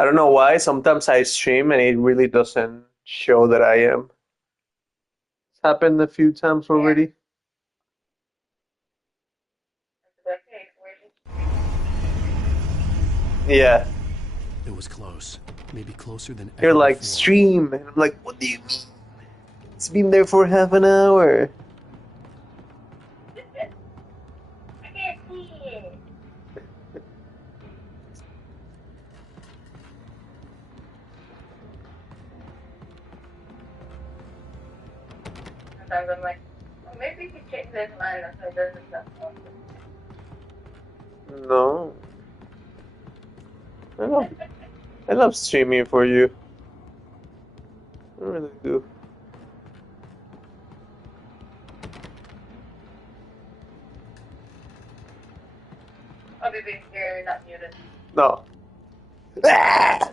I don't know why. Sometimes I stream and it really doesn't show that I am. It's happened a few times Yeah. already. It's like, hey, where's your stream? Yeah. It was close. Maybe closer than You're ever like, before. stream. And I'm like, what do you mean? It's been there for half an hour. I can't see it. Sometimes I'm like, oh, maybe you could change this line so it doesn't stuff. No. I love, I love streaming for you. I really do. Oh, baby, you're not muted. No. Ah!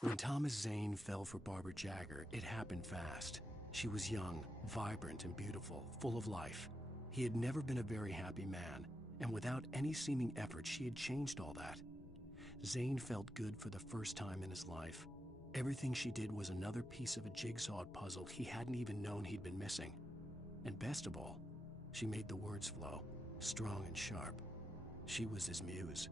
When Thomas Zane fell for Barbara Jagger, it happened fast. She was young, vibrant, and beautiful, full of life. He had never been a very happy man, and without any seeming effort, she had changed all that. Zane felt good for the first time in his life. Everything she did was another piece of a jigsaw puzzle he hadn't even known he'd been missing. And best of all, she made the words flow, strong and sharp. She was his muse.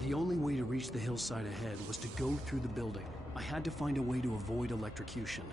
The only way to reach the hillside ahead was to go through the building. I had to find a way to avoid electrocution.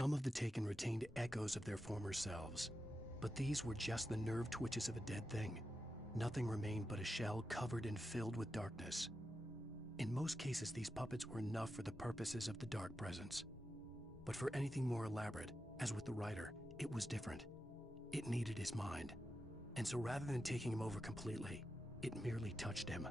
Some of the taken retained echoes of their former selves, but these were just the nerve twitches of a dead thing. Nothing remained but a shell covered and filled with darkness. In most cases, these puppets were enough for the purposes of the dark presence. But for anything more elaborate, as with the writer, it was different. It needed his mind. And so rather than taking him over completely, it merely touched him.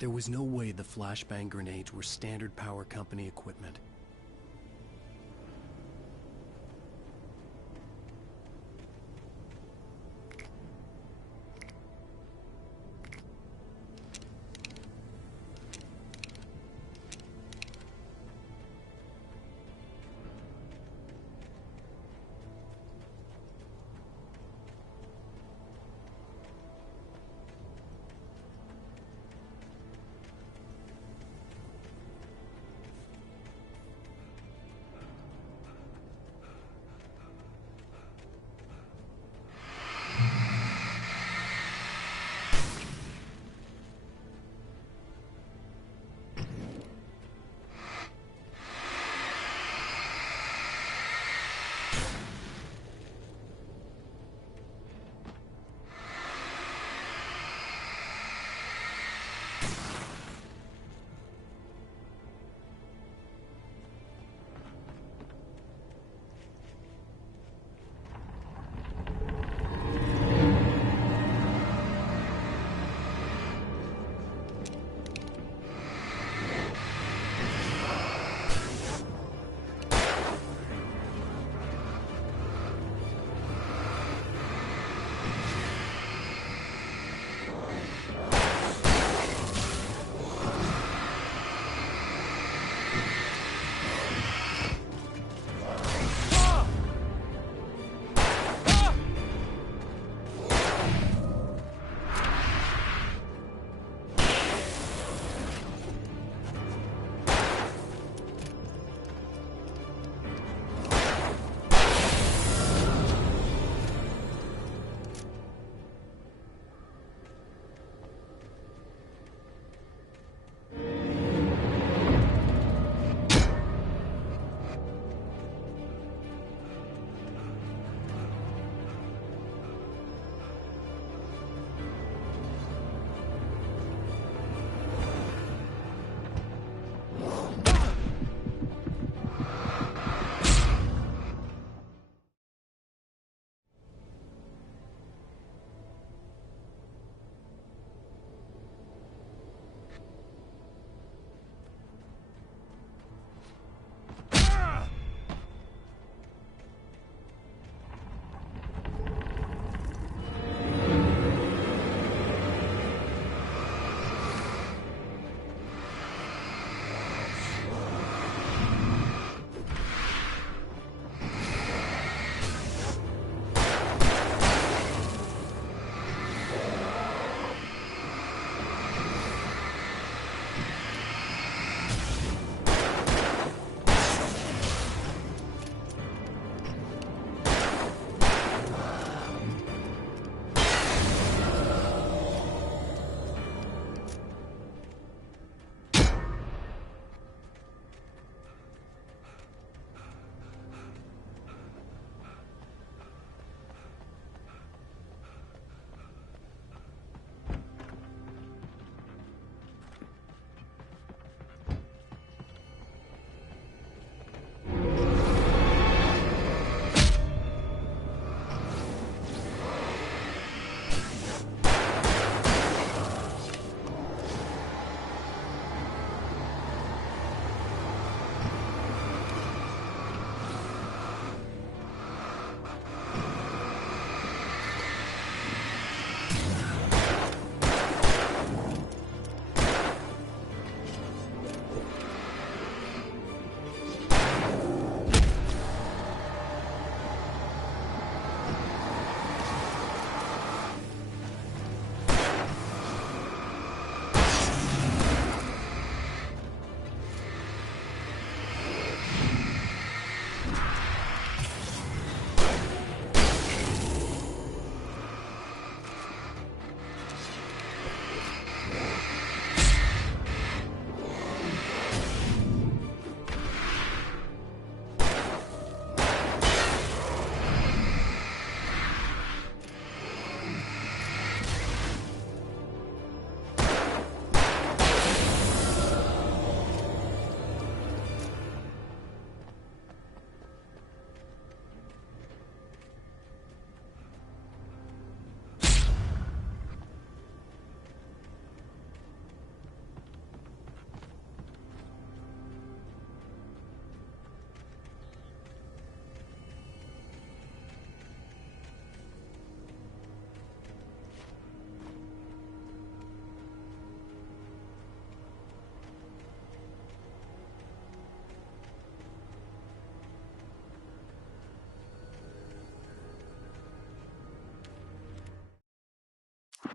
There was no way the flashbang grenades were standard power company equipment.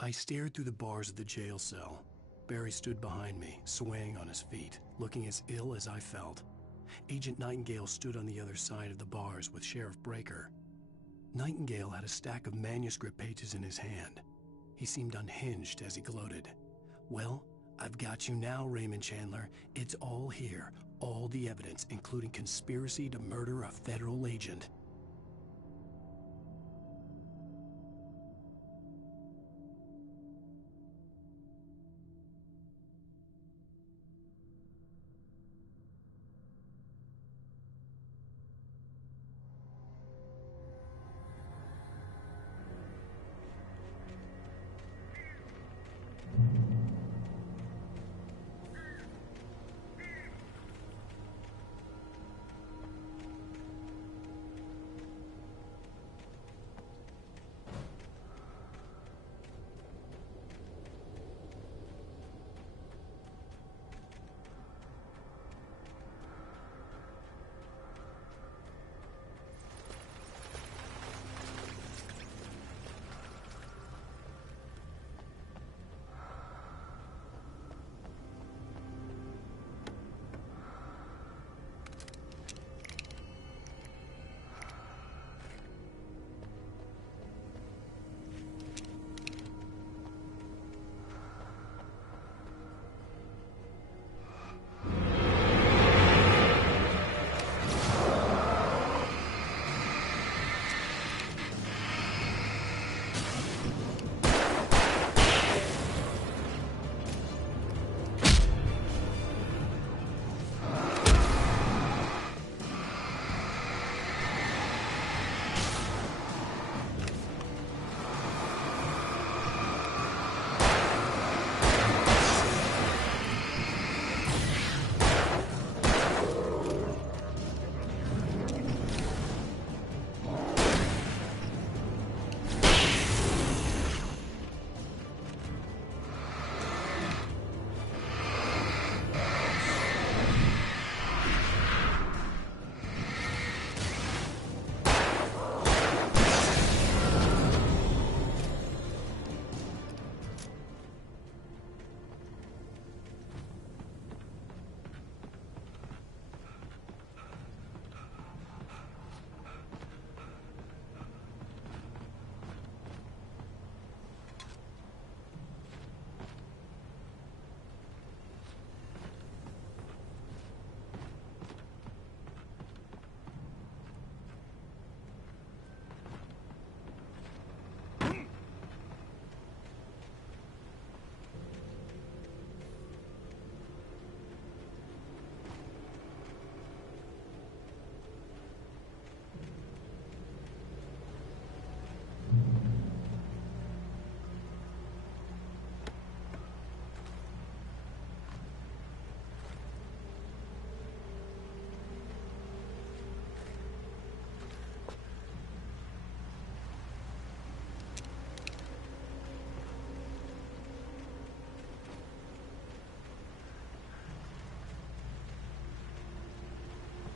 I stared through the bars of the jail cell. Barry stood behind me, swaying on his feet, looking as ill as I felt. Agent Nightingale stood on the other side of the bars with Sheriff Breaker. Nightingale had a stack of manuscript pages in his hand. He seemed unhinged as he gloated. "Well, I've got you now, Raymond Chandler. It's all here. All the evidence, including conspiracy to murder a federal agent."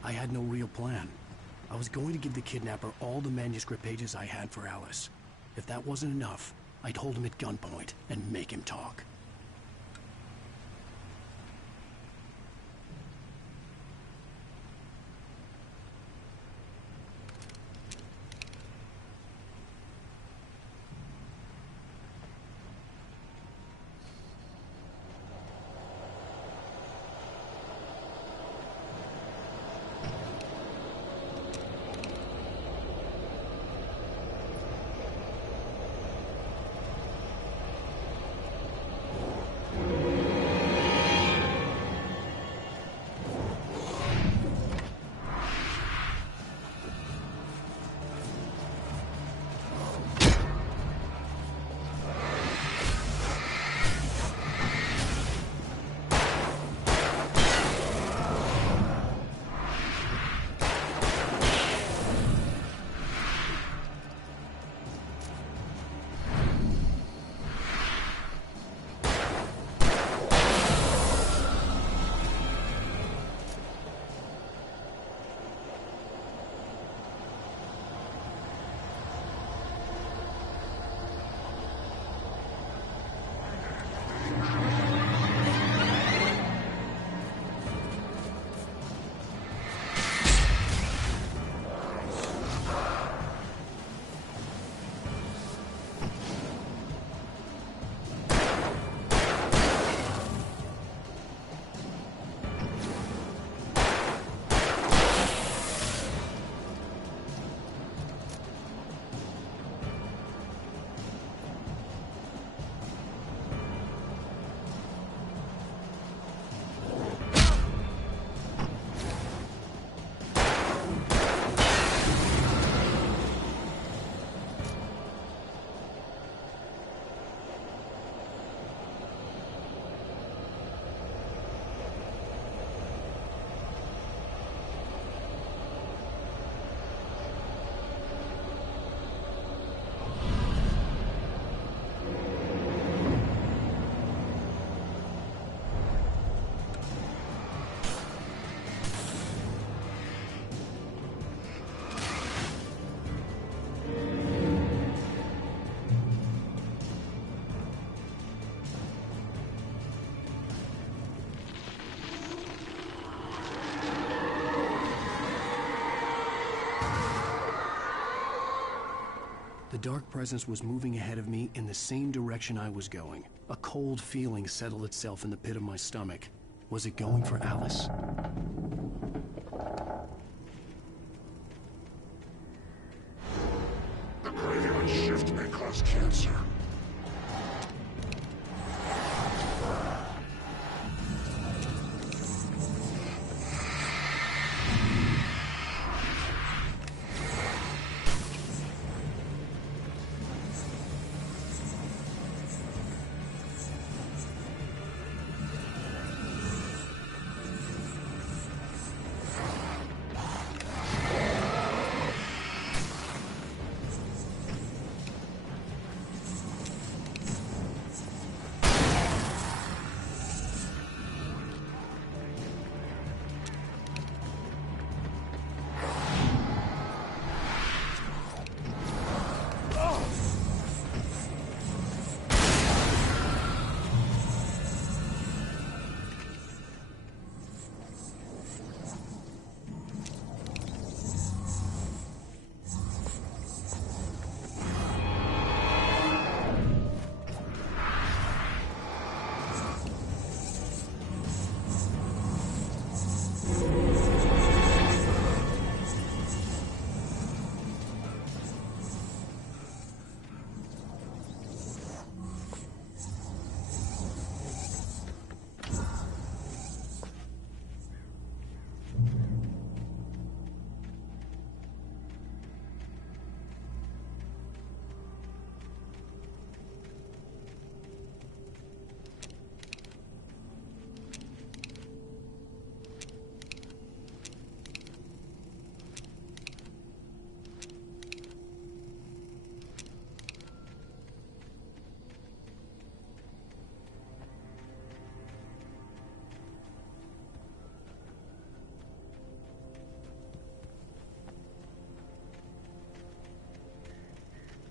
I had no real plan. I was going to give the kidnapper all the manuscript pages I had for Alice. If that wasn't enough, I'd hold him at gunpoint and make him talk. The dark presence was moving ahead of me in the same direction I was going. A cold feeling settled itself in the pit of my stomach. Was it going for Alice? The graveyard shift may cause cancer.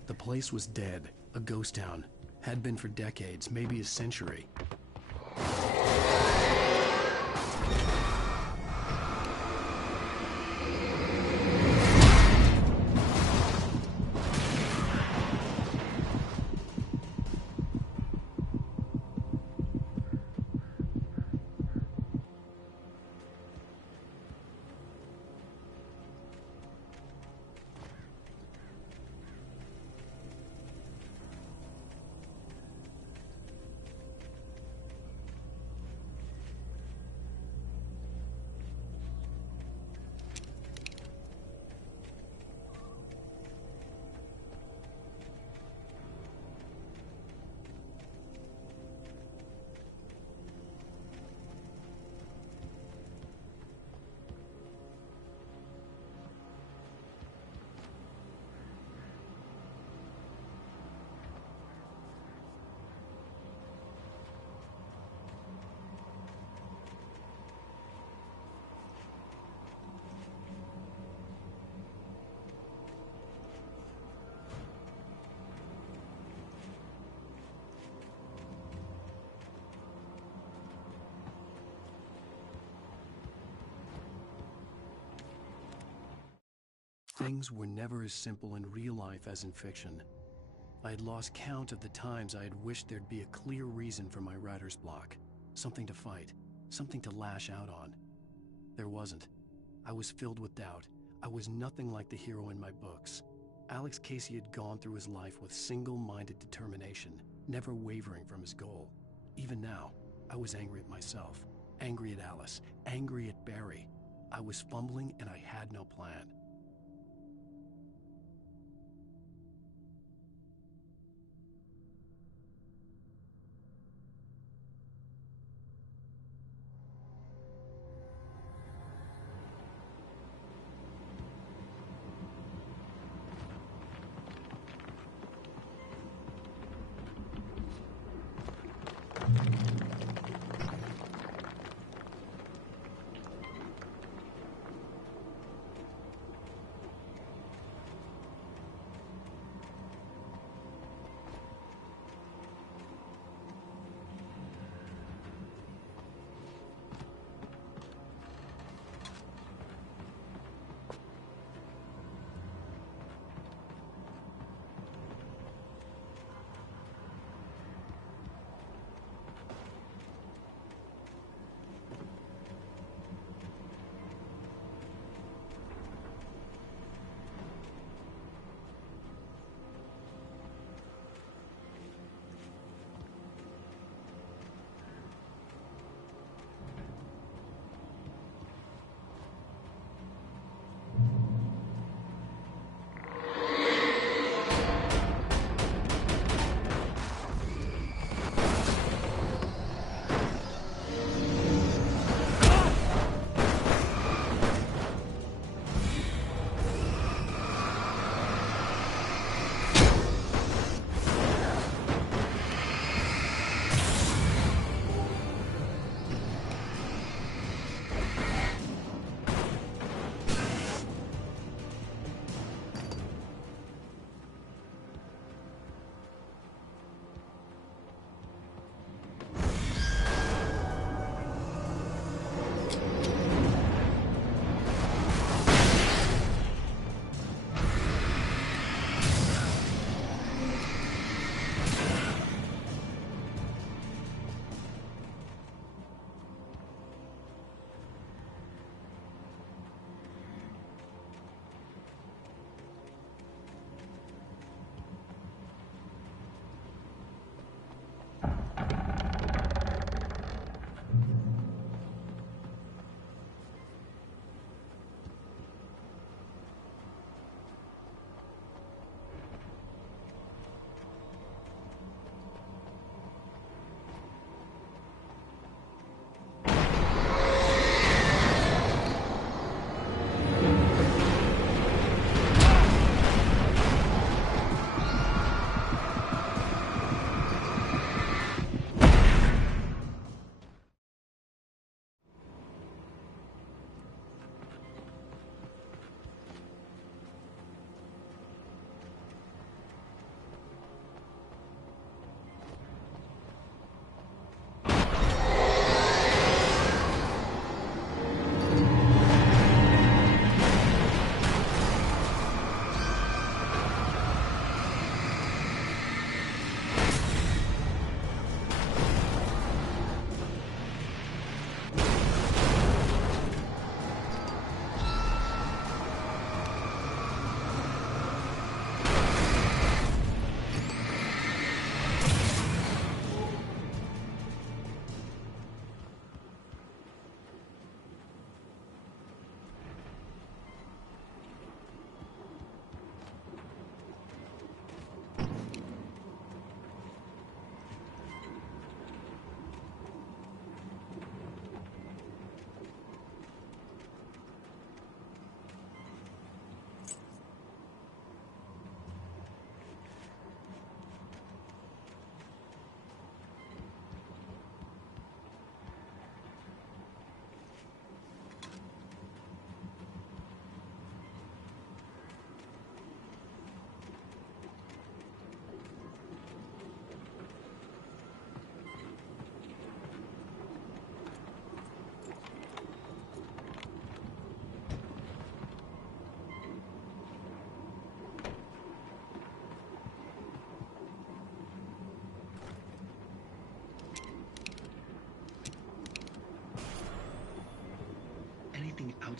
The place was dead, a ghost town. Had been for decades, maybe a century. Things were never as simple in real life as in fiction. I had lost count of the times I had wished there'd be a clear reason for my writer's block. Something to fight, something to lash out on. There wasn't. I was filled with doubt. I was nothing like the hero in my books. Alex Casey had gone through his life with single-minded determination, never wavering from his goal. Even now, I was angry at myself, angry at Alice, angry at Barry. I was fumbling and I had no plan.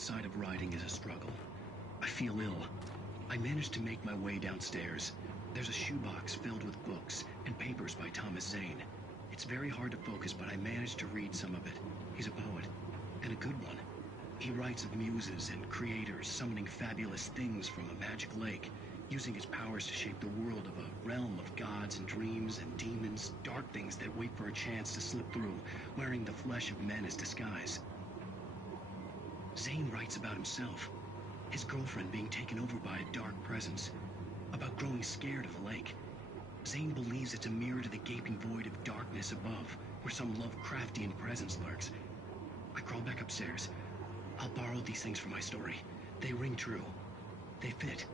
side of riding is a struggle. I feel ill. I managed to make my way downstairs. There's a shoebox filled with books and papers by Thomas Zane. It's very hard to focus, but I managed to read some of it. He's a poet, and a good one. He writes of muses and creators summoning fabulous things from a magic lake, using his powers to shape the world of a realm of gods and dreams and demons, dark things that wait for a chance to slip through, wearing the flesh of men as disguise. Zane writes about himself, his girlfriend being taken over by a dark presence, about growing scared of the lake. Zane believes it's a mirror to the gaping void of darkness above, where some Lovecraftian presence lurks. I crawl back upstairs. I'll borrow these things for my story. They ring true. They fit.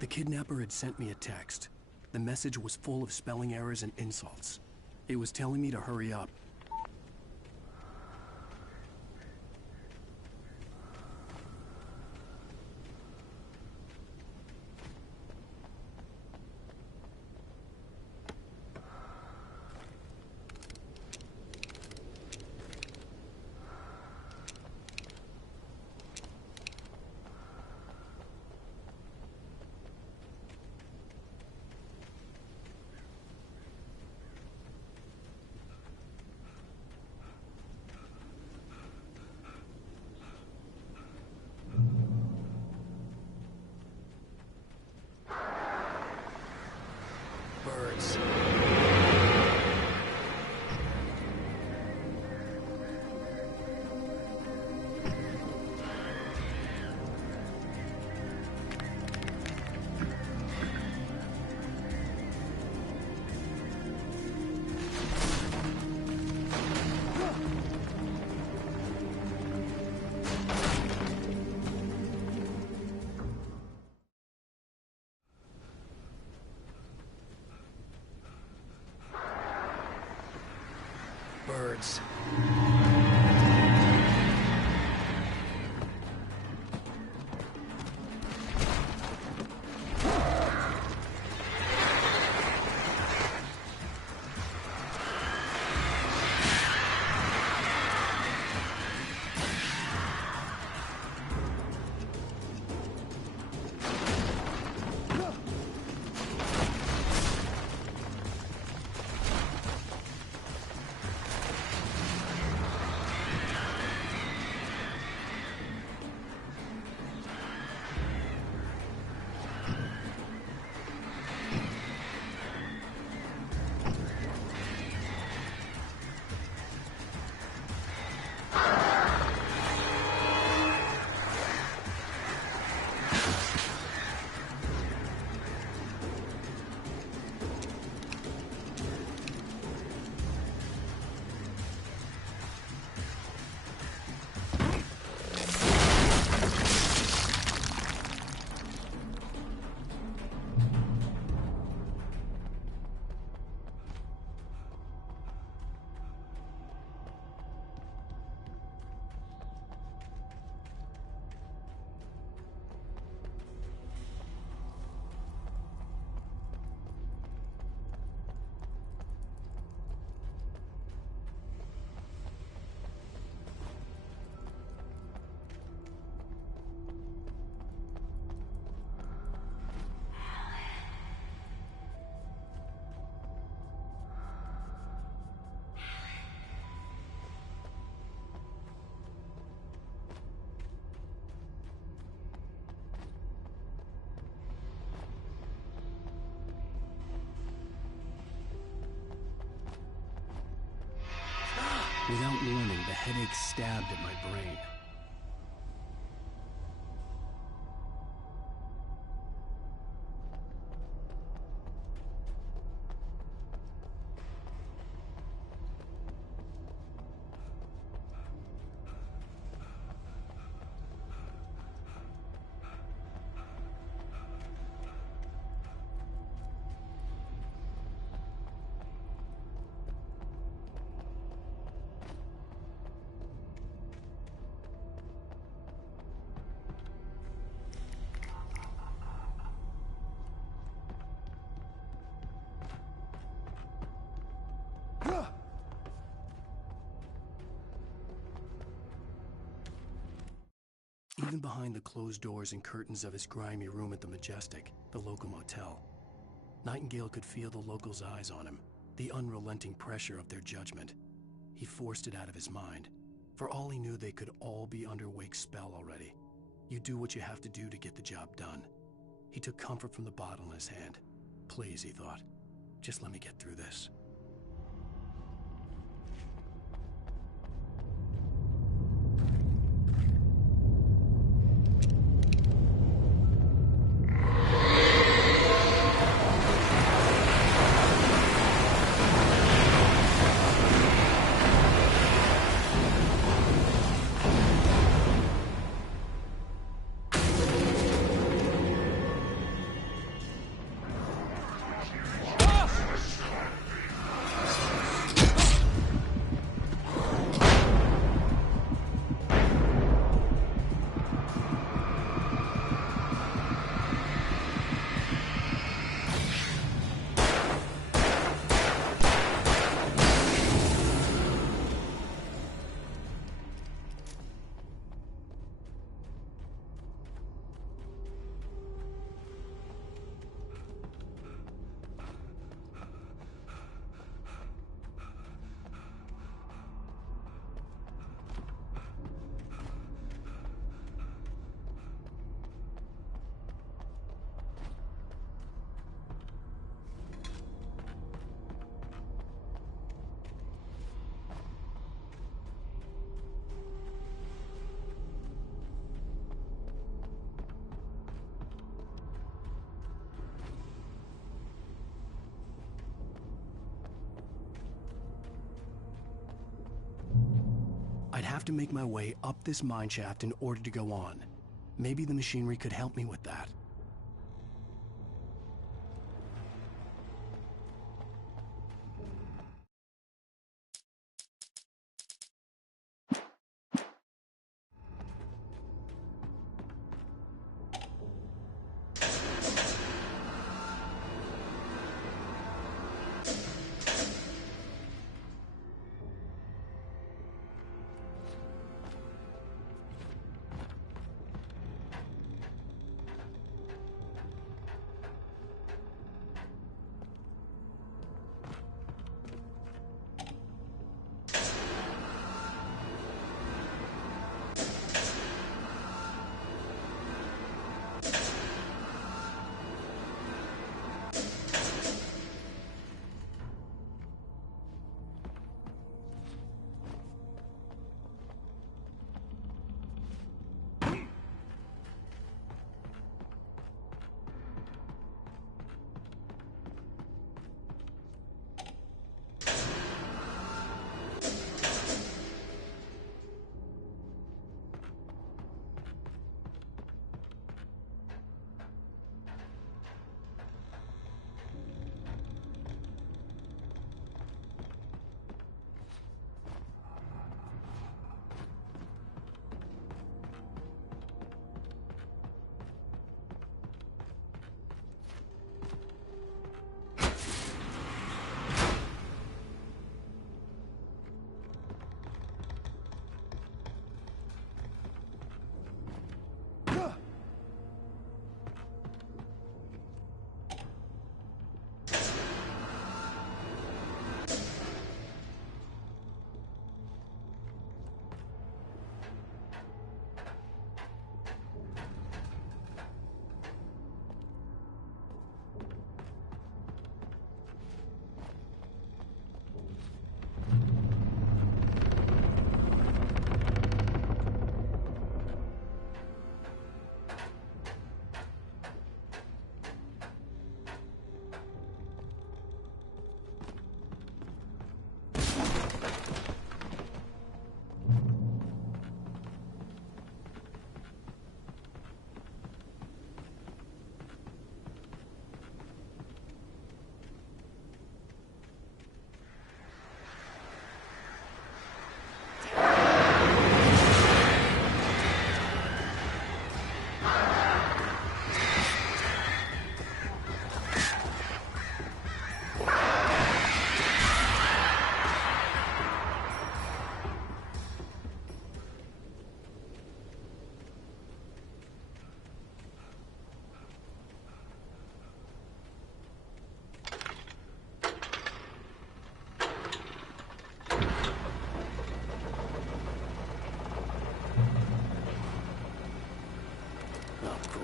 The kidnapper had sent me a text. The message was full of spelling errors and insults. It was telling me to hurry up. Birds. Birds. Without warning, the headache stabbed at my brain. Even behind the closed doors and curtains of his grimy room at the Majestic, the local motel, Nightingale could feel the locals' eyes on him, the unrelenting pressure of their judgment. He forced it out of his mind. For all he knew, they could all be under Wake's spell already. You do what you have to do to get the job done. He took comfort from the bottle in his hand. Please, he thought, just let me get through this. I'd have to make my way up this mine shaft in order to go on. Maybe the machinery could help me with that.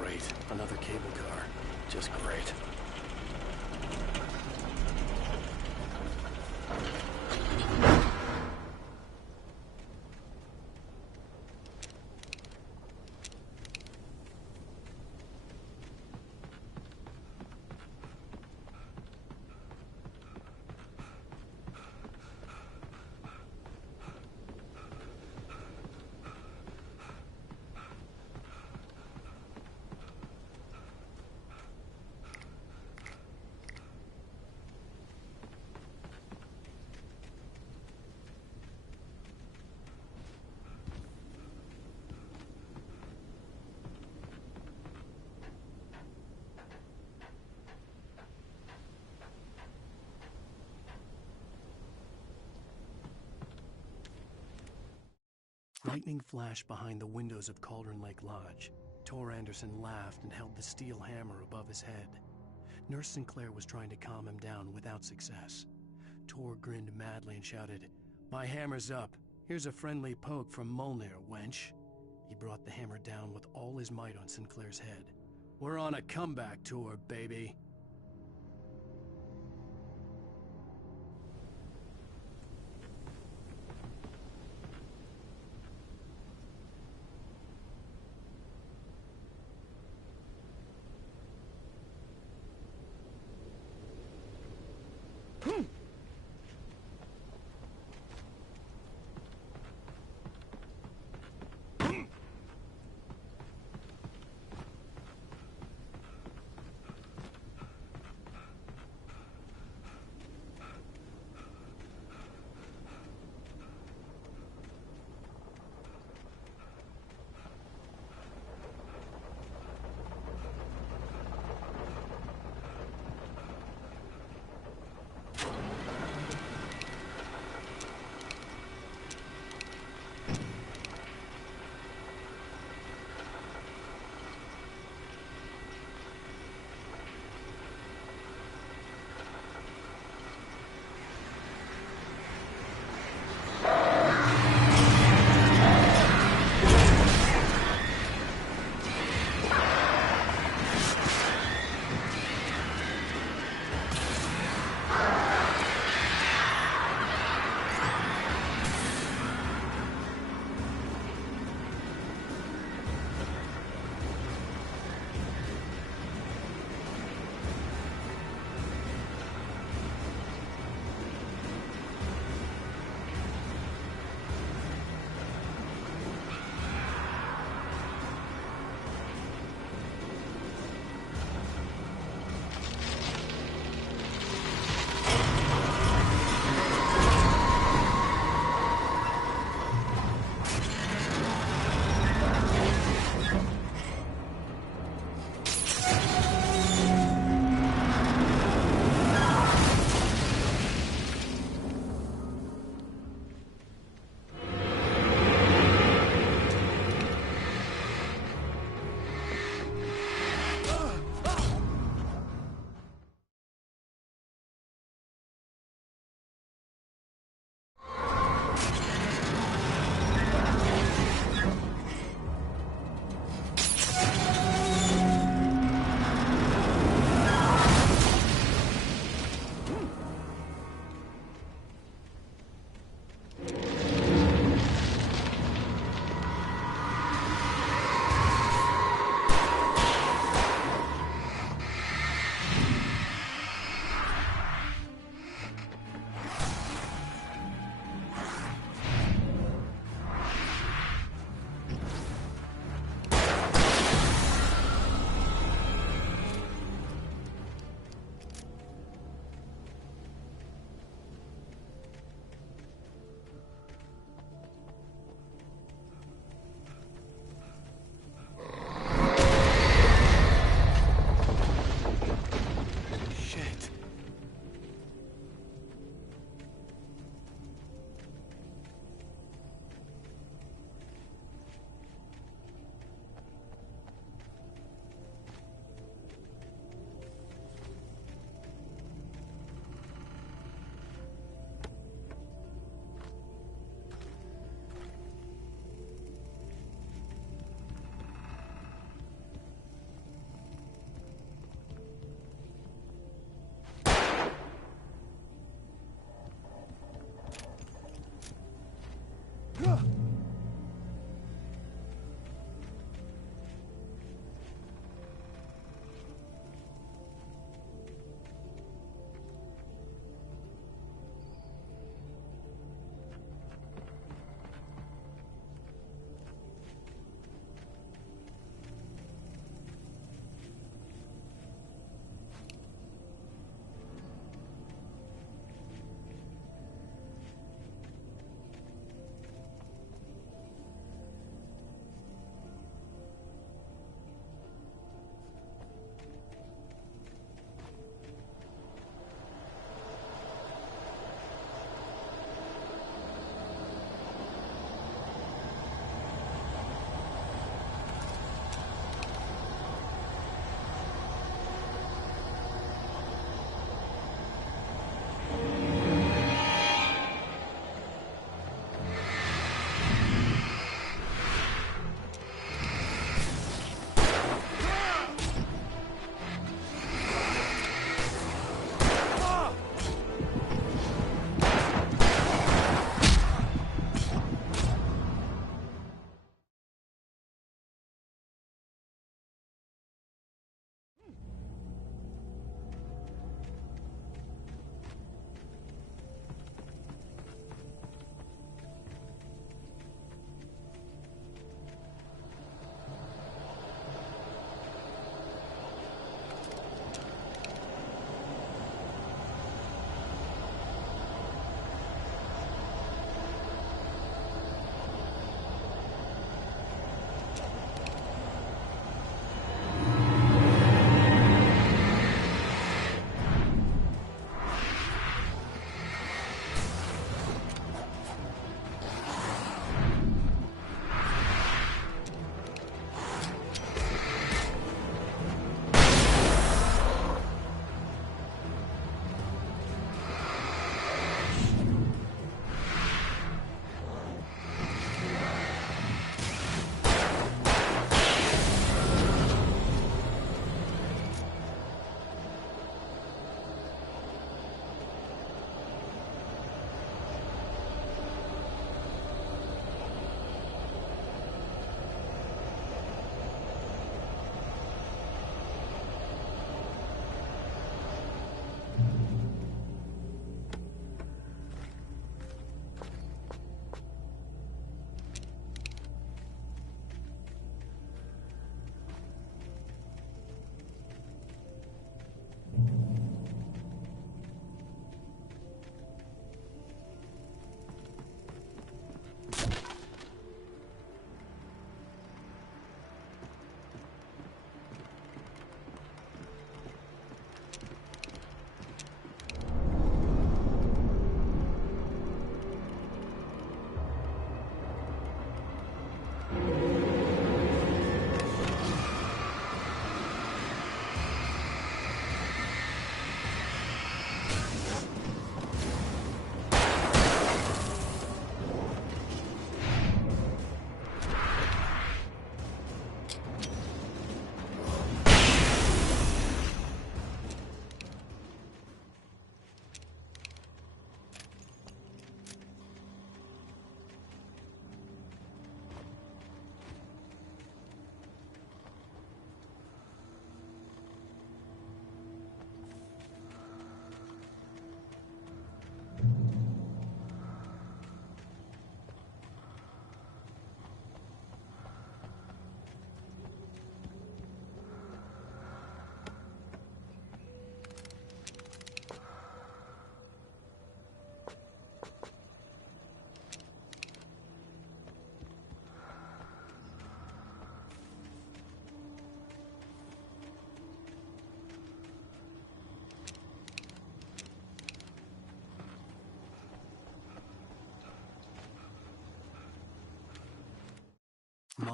Great. Another cable car. Just great. Lightning flashed behind the windows of Cauldron Lake Lodge. Tor Anderson laughed and held the steel hammer above his head. Nurse Sinclair was trying to calm him down without success. Tor grinned madly and shouted, "My hammer's up. Here's a friendly poke from Molnir, wench." He brought the hammer down with all his might on Sinclair's head. "We're on a comeback tour, baby."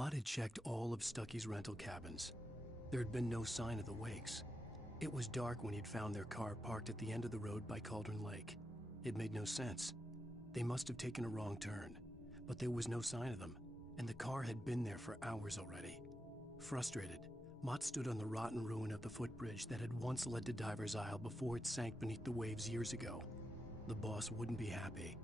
Mott had checked all of Stucky's rental cabins. There had been no sign of the Wakes. It was dark when he'd found their car parked at the end of the road by Cauldron Lake. It made no sense. They must have taken a wrong turn, but there was no sign of them, and the car had been there for hours already. Frustrated, Mott stood on the rotten ruin of the footbridge that had once led to Diver's Isle before it sank beneath the waves years ago. The boss wouldn't be happy.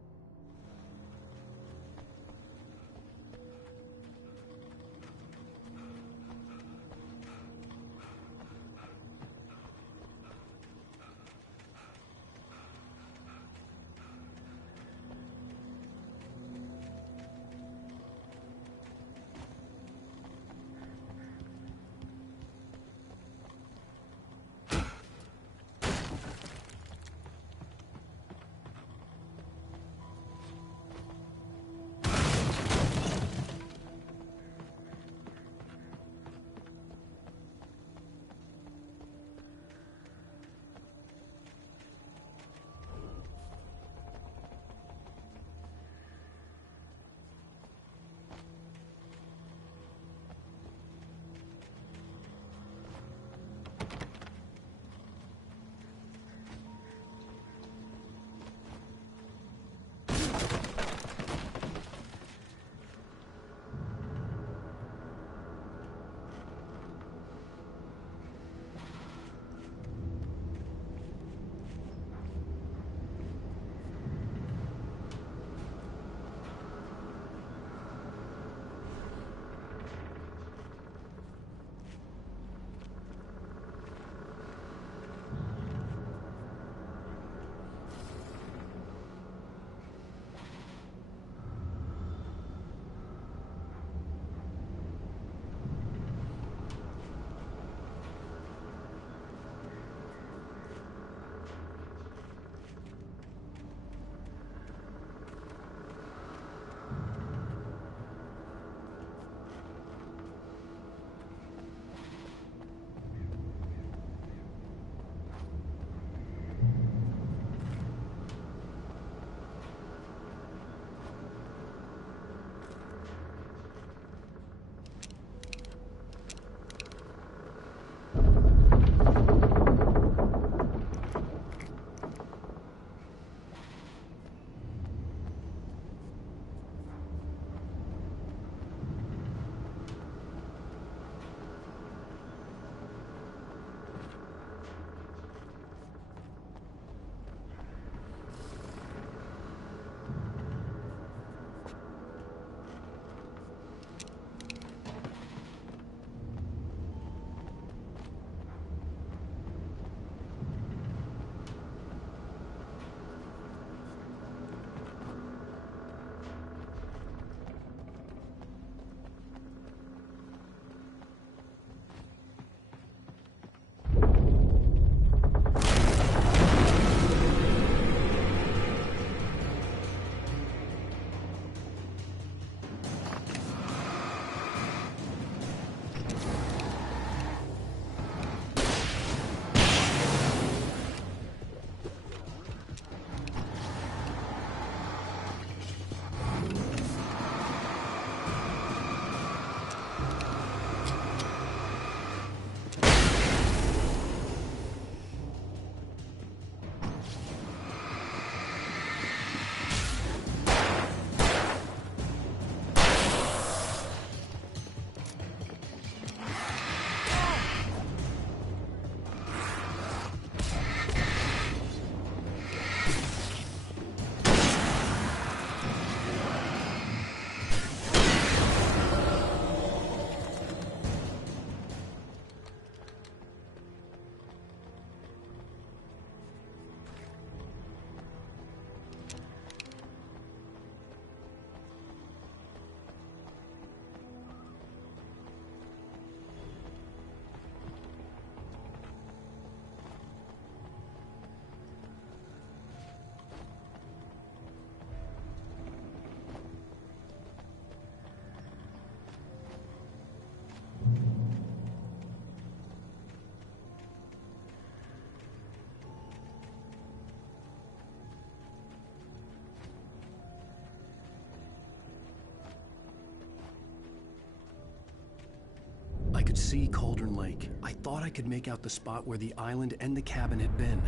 see Cauldron Lake. I thought I could make out the spot where the island and the cabin had been.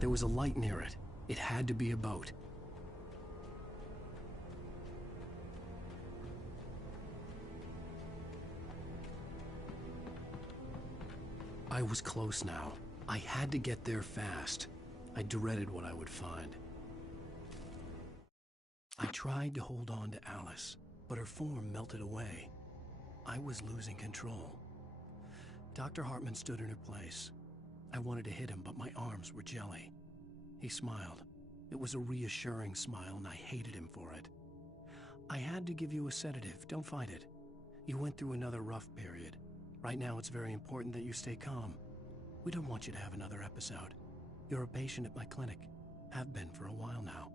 There was a light near it. It had to be a boat. I was close now. I had to get there fast. I dreaded what I would find. I tried to hold on to Alice, but her form melted away. I was losing control. Dr. Hartman stood in her place. I wanted to hit him, but my arms were jelly. He smiled. It was a reassuring smile, and I hated him for it. I had to give you a sedative. Don't fight it. You went through another rough period. Right now, it's very important that you stay calm. We don't want you to have another episode. You're a patient at my clinic. Have been for a while now.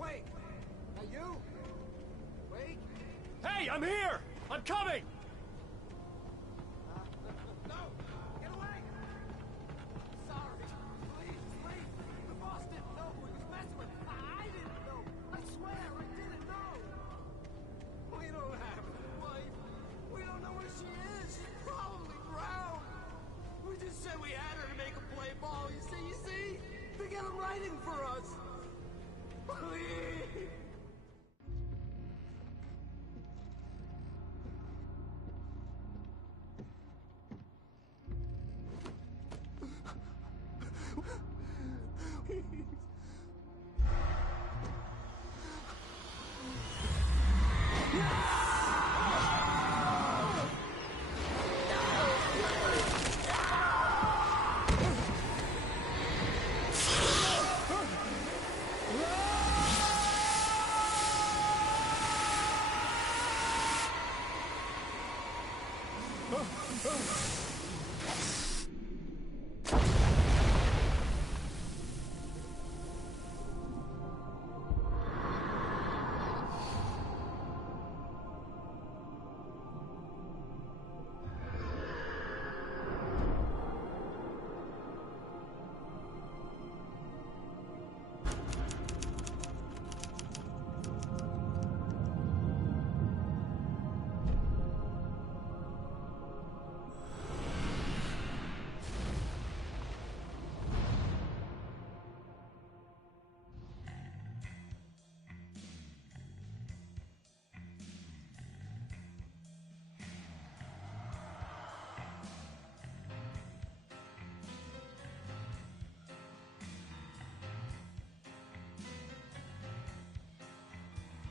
Wait! Are you? Wait! Hey, I'm here! I'm coming! No! Get away! Sorry. Please! The boss didn't know who he was messing with. I didn't know. I swear I didn't know. We don't have his wife. We don't know where she is. She's probably drowned. We just said we had her to make a play ball. You see? They got him writing for us. Please!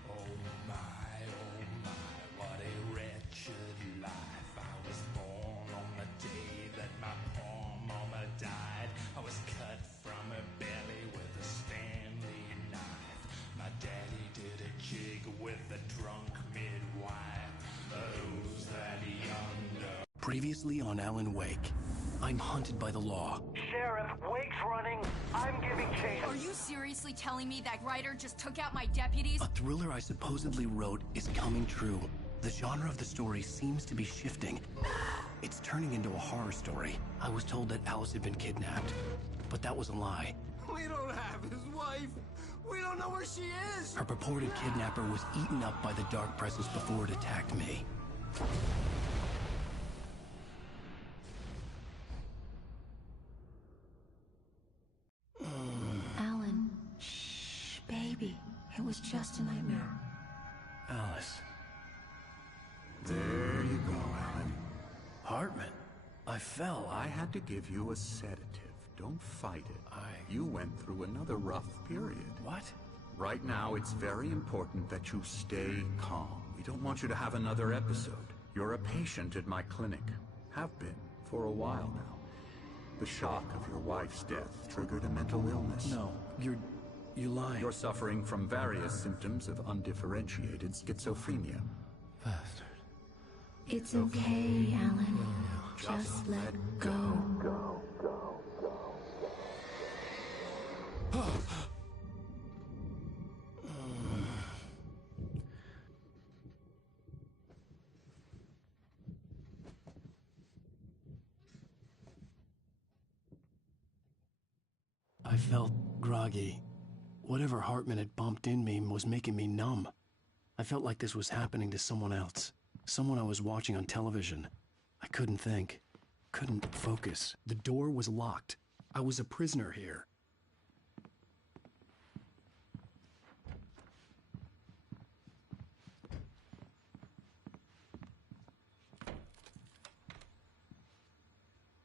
Oh my, what a wretched life. I was born on the day that my poor mama died. I was cut from her belly with a Stanley knife. My daddy did a jig with a drunk midwife. Who's that yonder? Previously on Alan Wake, I'm hunted by the law. Sheriff, Wake's running. I'm giving chase. Are you seriously telling me that writer just took out my deputies? A thriller I supposedly wrote is coming true. The genre of the story seems to be shifting. It's turning into a horror story. I was told that Alice had been kidnapped, but that was a lie. We don't have his wife. We don't know where she is. Her purported kidnapper was eaten up by the dark presence before it attacked me. Alannn, shh, baby. It was just a nightmare. Alice. There you go, Alannn. Hartman. I fell. I had to give you a sedative. Don't fight it. You went through another rough period. What? Right now, it's very important that you stay calm. We don't want you to have another episode. You're a patient at my clinic. Have been for a while now. The shock of your wife's death triggered a mental illness. No, you're lying. You're suffering from various symptoms of undifferentiated schizophrenia. Bastard. It's okay, Alannn. Just let go. I felt groggy. Whatever Hartman had pumped in me was making me numb. I felt like this was happening to someone else. Someone I was watching on television. I couldn't think. Couldn't focus. The door was locked. I was a prisoner here.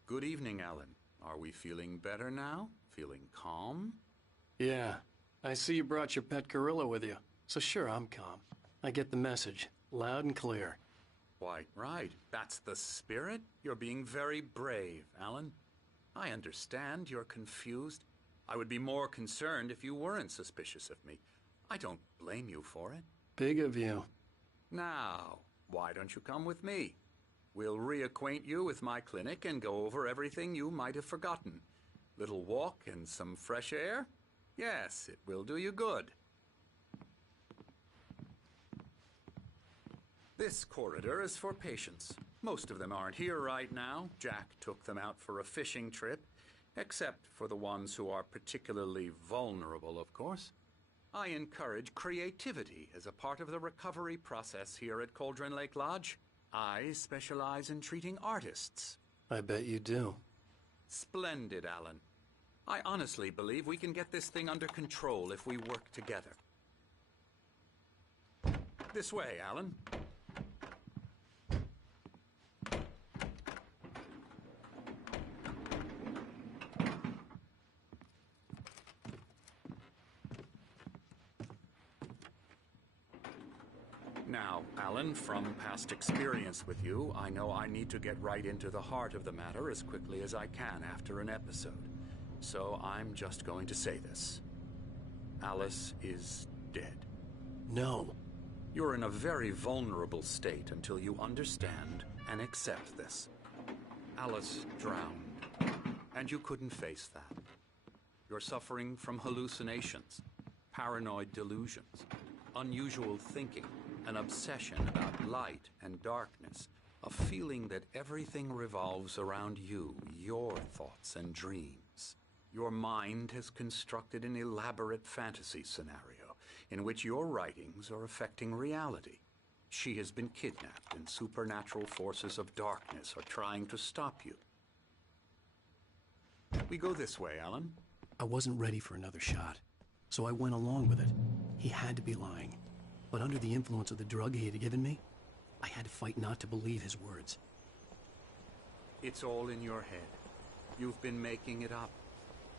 Good evening, Alannn. Are we feeling better now? Feeling calm? Yeah. I see you brought your pet gorilla with you. So sure, I'm calm. I get the message. Loud and clear. Why, right. That's the spirit. You're being very brave, Alannn. I understand you're confused. I would be more concerned if you weren't suspicious of me. I don't blame you for it. Big of you. Now, why don't you come with me? We'll reacquaint you with my clinic and go over everything you might have forgotten. Little walk and some fresh air? Yes, it will do you good. This corridor is for patients. Most of them aren't here right now. Jack took them out for a fishing trip, except for the ones who are particularly vulnerable, of course. I encourage creativity as a part of the recovery process here at Cauldron Lake Lodge. I specialize in treating artists. I bet you do. Splendid, Alannn. I honestly believe we can get this thing under control if we work together. This way, Alannn. Now, Alannn, from past experience with you, I know I need to get right into the heart of the matter as quickly as I can after an episode. So I'm just going to say this. Alice is dead. No. You're in a very vulnerable state until you understand and accept this. Alice drowned, and you couldn't face that. You're suffering from hallucinations, paranoid delusions, unusual thinking, an obsession about light and darkness, a feeling that everything revolves around you, your thoughts and dreams. Your mind has constructed an elaborate fantasy scenario in which your writings are affecting reality. She has been kidnapped, and supernatural forces of darkness are trying to stop you. We go this way, Alannn. I wasn't ready for another shot, so I went along with it. He had to be lying. But under the influence of the drug he had given me, I had to fight not to believe his words. It's all in your head. You've been making it up.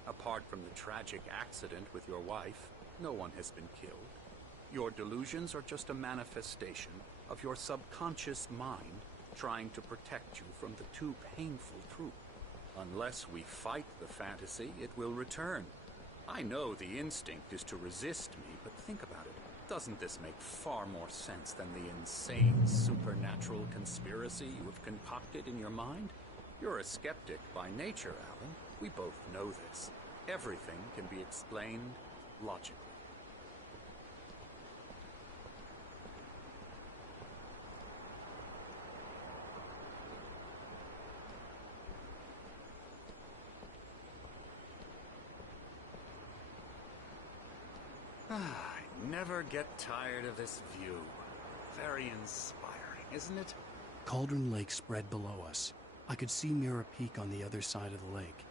Apart from the tragic accident with your wife, no one has been killed. Your delusions are just a manifestation of your subconscious mind trying to protect you from the too painful truth. Unless we fight the fantasy, it will return. I know the instinct is to resist me, but think about it. Doesn't this make far more sense than the insane supernatural conspiracy you have concocted in your mind? You're a skeptic by nature, Alannn. We both know this. Everything can be explained logically. I never get tired of this view. Very inspiring, isn't it? Cauldron Lake spread below us. I could see Mirror Peak on the other side of the lake.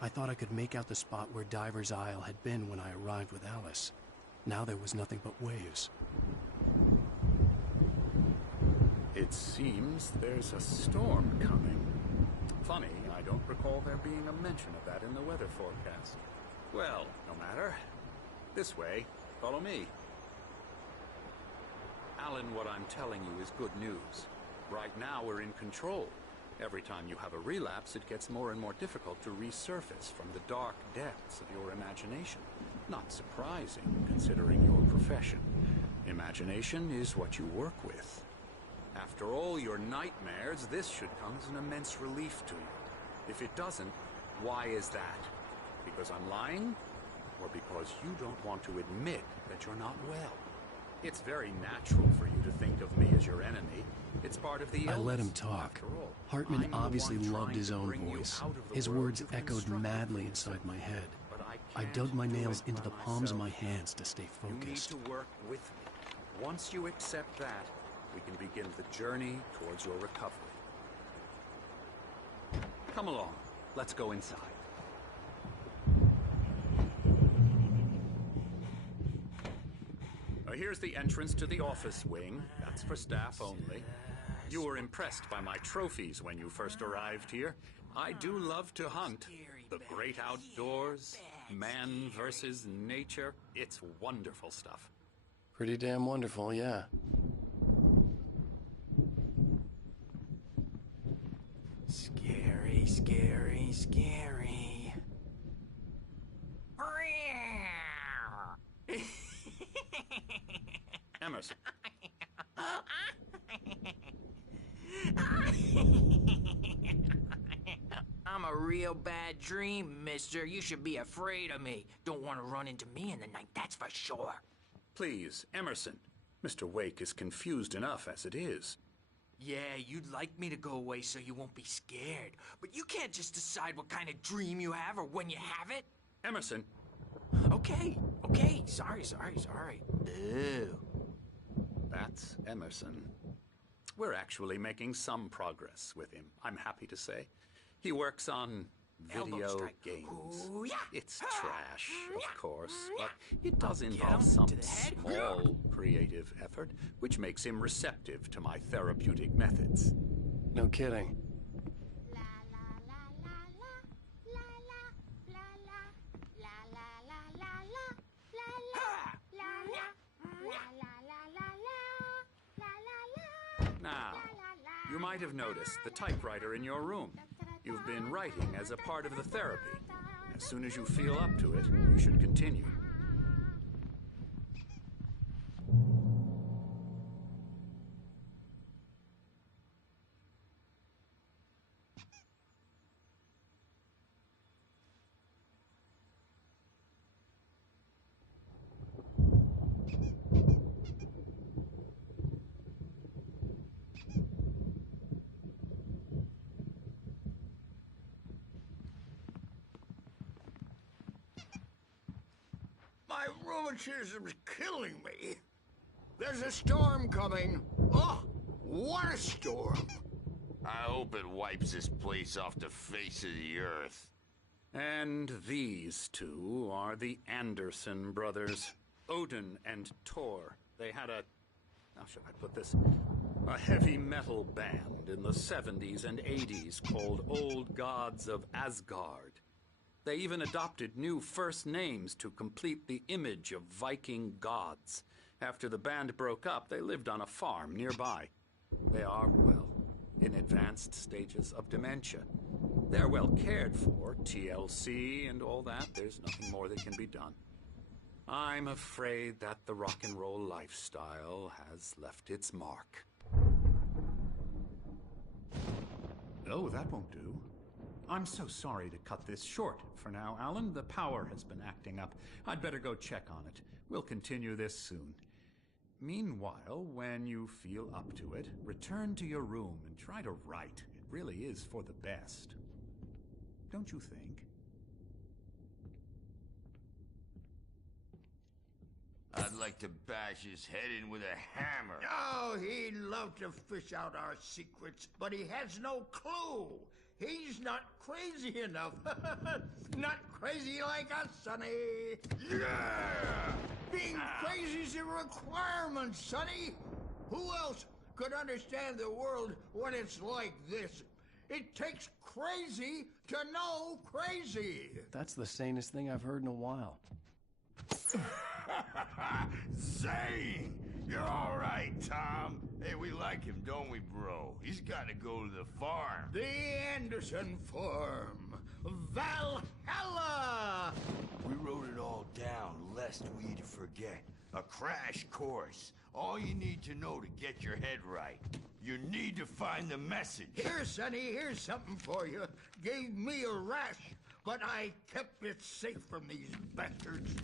I thought I could make out the spot where Diver's Isle had been when I arrived with Alice. Now there was nothing but waves. It seems there's a storm coming. Funny, I don't recall there being a mention of that in the weather forecast. Well, no matter. This way. Follow me. Alannn, what I'm telling you is good news. Right now we're in control. Every time you have a relapse, it gets more and more difficult to resurface from the dark depths of your imagination. Not surprising, considering your profession. Imagination is what you work with. After all your nightmares, this should come as an immense relief to you. If it doesn't, why is that? Because I'm lying? Or because you don't want to admit that you're not well? It's very natural for you to think of me as your enemy. It's part of the illness. I let him talk. After all, Hartman I'm the obviously one loved trying his to own bring you voice. out of the His world words you've echoed constructed madly for inside yourself. my head. But I I can't dug my do nails it into by the palms of my myself. hands to stay You need focused. to work with me. Once you accept that, we can begin the journey towards your recovery. Come along. Let's go inside. Here's the entrance to the office wing. That's for staff only. You were impressed by my trophies when you first arrived here. I do love to hunt. The great outdoors, man versus nature. It's wonderful stuff. Pretty damn wonderful, yeah. Scary, scary, scary. Emerson. I'm a real bad dream, mister. You should be afraid of me. Don't want to run into me in the night, that's for sure. Please, Emerson. Mr. Wake is confused enough as it is. Yeah, you'd like me to go away so you won't be scared. But you can't just decide what kind of dream you have or when you have it. Emerson. Okay. Sorry. Ew. That's Emerson. We're actually making some progress with him, I'm happy to say. He works on Elbow video strike. games. Ooh, yeah. It's trash, of course, but it does Get involve him some to the head. small creative effort, which makes him receptive to my therapeutic methods. No kidding. Now, you might have noticed the typewriter in your room. You've been writing as a part of the therapy. As soon as you feel up to it, you should continue. My rheumatism's killing me. There's a storm coming. Oh, what a storm. I hope it wipes this place off the face of the earth. And these two are the Anderson brothers, Odin and Tor. They had how shall I put this? A heavy metal band in the 70s and 80s called Old Gods of Asgard. They even adopted new first names to complete the image of Viking gods. After the band broke up, they lived on a farm nearby. They are, well, in advanced stages of dementia. They're well cared for, TLC and all that. There's nothing more that can be done. I'm afraid that the rock and roll lifestyle has left its mark. Oh, that won't do. I'm so sorry to cut this short for now, Alannn. The power has been acting up. I'd better go check on it. We'll continue this soon. Meanwhile, when you feel up to it, return to your room and try to write. It really is for the best. Don't you think? I'd like to bash his head in with a hammer. Oh, he'd love to fish out our secrets, but he has no clue. He's not crazy enough. Not crazy like us, Sonny. Yeah! Being crazy's a requirement, Sonny. Who else could understand the world when it's like this? It takes crazy to know crazy. That's the sanest thing I've heard in a while. Zane! You're all right, Tom. Hey, we like him, don't we, bro? He's got to go to the farm. The Anderson Farm. Valhalla! We wrote it all down, lest we forget. A crash course. All you need to know to get your head right. You need to find the message. Here, Sonny, here's something for you. Gave me a rash, but I kept it safe from these bastards.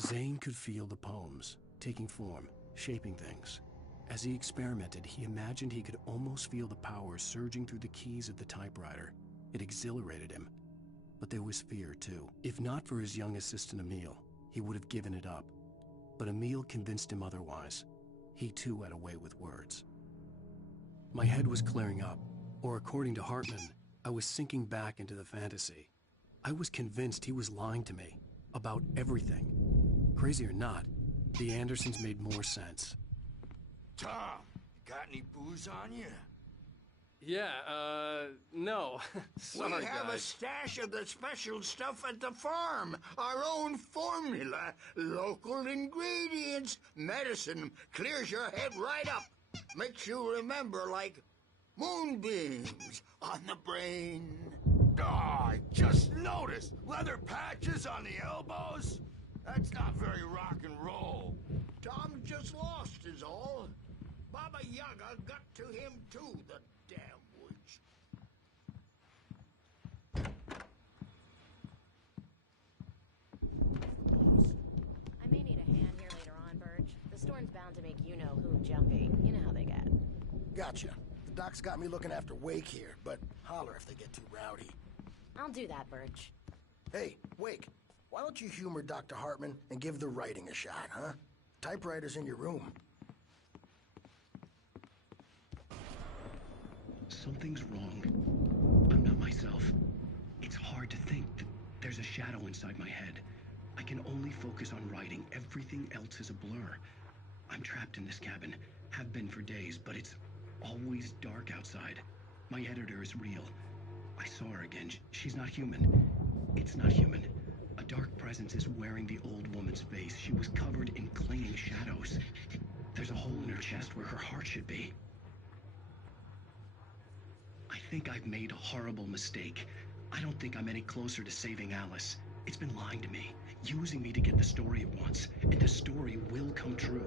Zane could feel the poems, taking form, shaping things. As he experimented, he imagined he could almost feel the power surging through the keys of the typewriter. It exhilarated him. But there was fear, too. If not for his young assistant Emil, he would have given it up. But Emil convinced him otherwise. He too had a way with words. My head was clearing up, or according to Hartman, I was sinking back into the fantasy. I was convinced he was lying to me about everything. Crazy or not, the Andersons made more sense. Tom, got any booze on you? Yeah, no. Sorry, we have guys. a stash of the special stuff at the farm. Our own formula. Local ingredients. Medicine. Clears your head right up. Makes you remember like moonbeams on the brain. Oh, I just noticed. Leather patches on the elbows? That's not very rock and roll. Tom just lost is all. Baba Yaga got to him too, the damn witch. I may need a hand here later on, Birch. The storm's bound to make you-know-who jumpy. You know how they get. Gotcha. The doc's got me looking after Wake here, but holler if they get too rowdy. I'll do that, Birch. Hey, Wake, why don't you humor Dr. Hartman and give the writing a shot, huh? Typewriter's in your room. Something's wrong. I'm not myself. It's hard to think that there's a shadow inside my head. I can only focus on writing. Everything else is a blur. I'm trapped in this cabin. Have been for days, but it's always dark outside. My editor is real. I saw her again. She's not human. It's not human. A dark presence is wearing the old woman's face. She was covered in clinging shadows. There's a hole in her chest where her heart should be. I think I've made a horrible mistake. I don't think I'm any closer to saving Alice. It's been lying to me, using me to get the story it wants, and the story will come true.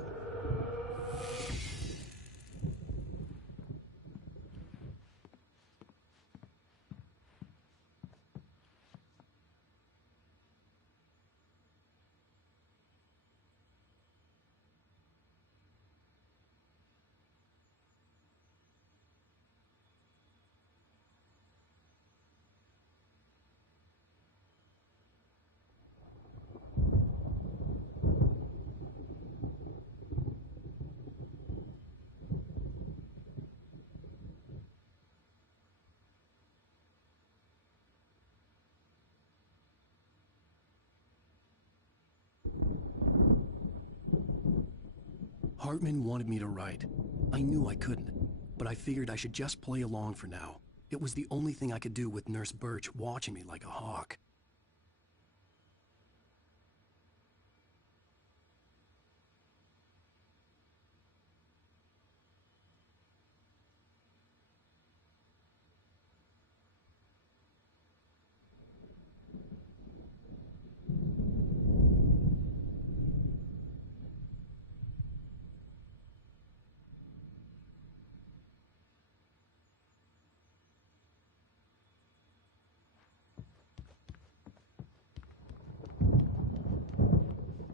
Hartman wanted me to write. I knew I couldn't, but I figured I should just play along for now. It was the only thing I could do with Nurse Birch watching me like a hawk.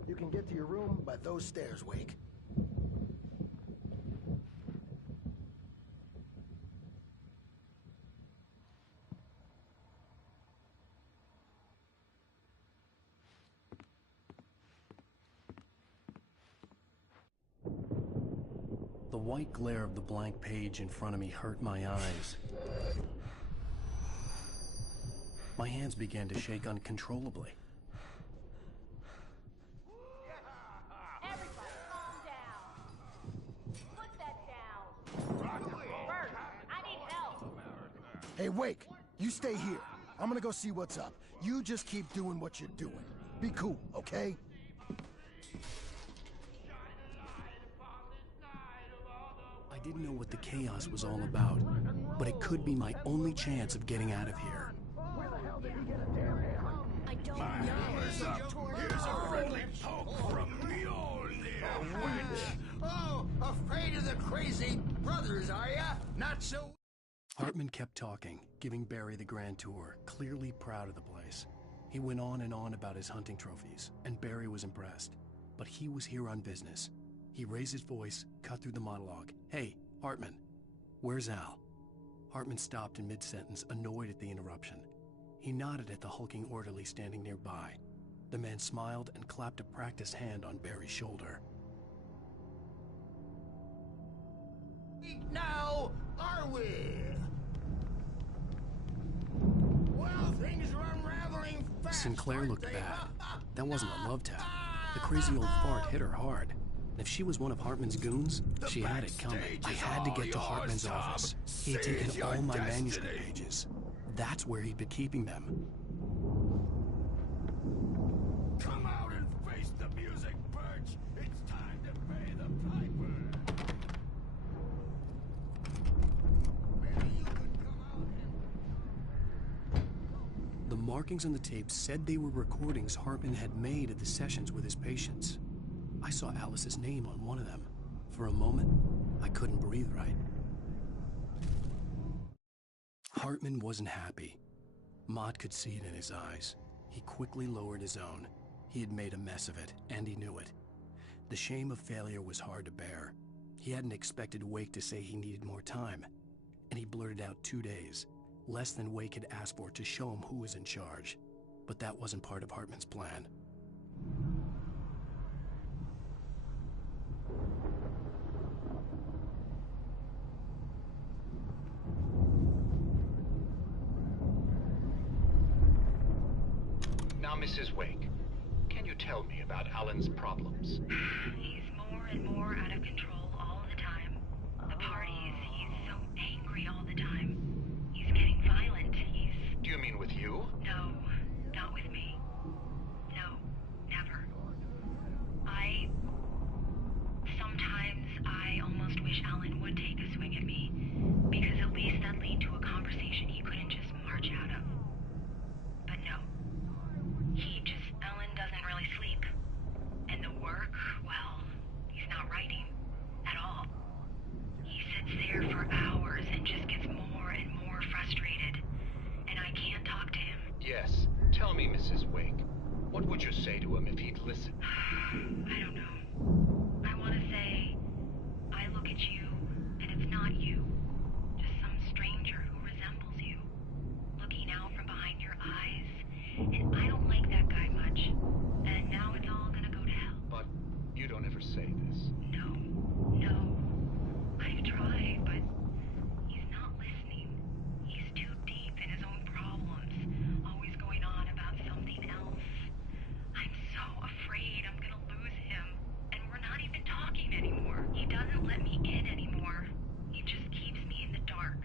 You can get to your room by those stairs, Wake. The white glare of the blank page in front of me hurt my eyes. My hands began to shake uncontrollably. Everybody, calm down. Put that down. Birch, I need help. Hey, Wake, you stay here. I'm gonna go see what's up. You just keep doing what you're doing. Be cool, okay? I didn't know what the chaos was all about, but it could be my only chance of getting out of here. Where the hell did he get a damn hammer? I don't My know. hammer's up. Here's a friendly poke from Mjolnir, wench. Oh, afraid of the crazy brothers, are ya? Not so... Hartman kept talking, giving Barry the grand tour, clearly proud of the place. He went on and on about his hunting trophies, and Barry was impressed. But he was here on business. He raised his voice, cut through the monologue. Hey, Hartman, where's Al? Hartman stopped in mid-sentence, annoyed at the interruption. He nodded at the hulking orderly standing nearby. The man smiled and clapped a practiced hand on Barry's shoulder. Now, are we? Well, things are unraveling fast. Sinclair looked bad. That wasn't a love tap. The crazy old fart hit her hard. And if she was one of Hartman's goons, she had it coming. I had to get to Hartman's office. He had taken all my manuscript pages. That's where he'd been keeping them. Come out and face the music, Birch. It's time to pay the piper. The markings on the tape said they were recordings Hartman had made at the sessions with his patients. I saw Alice's name on one of them. For a moment, I couldn't breathe right. Hartman wasn't happy. Maude could see it in his eyes. He quickly lowered his own. He had made a mess of it, and he knew it. The shame of failure was hard to bear. He hadn't expected Wake to say he needed more time, and he blurted out 2 days, less than Wake had asked for to show him who was in charge. But that wasn't part of Hartman's plan. Now, Mrs. Wake, can you tell me about Alann's problems? He's more and more out of control all the time. The parties, he's so angry all the time. He's getting violent. Do you mean with you? No, not with me. No, never. Sometimes I almost wish Allann would take a swing at me, because at least that'd lead to a conversation he couldn't just march out of. But no. Allann doesn't really sleep. And the work, well, he's not writing at all. He sits there for hours and just gets more and more frustrated. And I can't talk to him. Yes. Tell me, Mrs. Wake, what would you say to him if he'd listen? I don't know. I want to say, I look at you, and it's not you. Just some stranger who resembles you. Looking out from behind your eyes. And I don't like that guy much. And now it's all gonna go to hell. But you don't ever say this. No. I've tried, but he's not listening. He's too deep in his own problems. Always going on about something else. I'm so afraid I'm gonna lose him. And we're not even talking anymore. He doesn't let me in anymore. He just keeps me in the dark.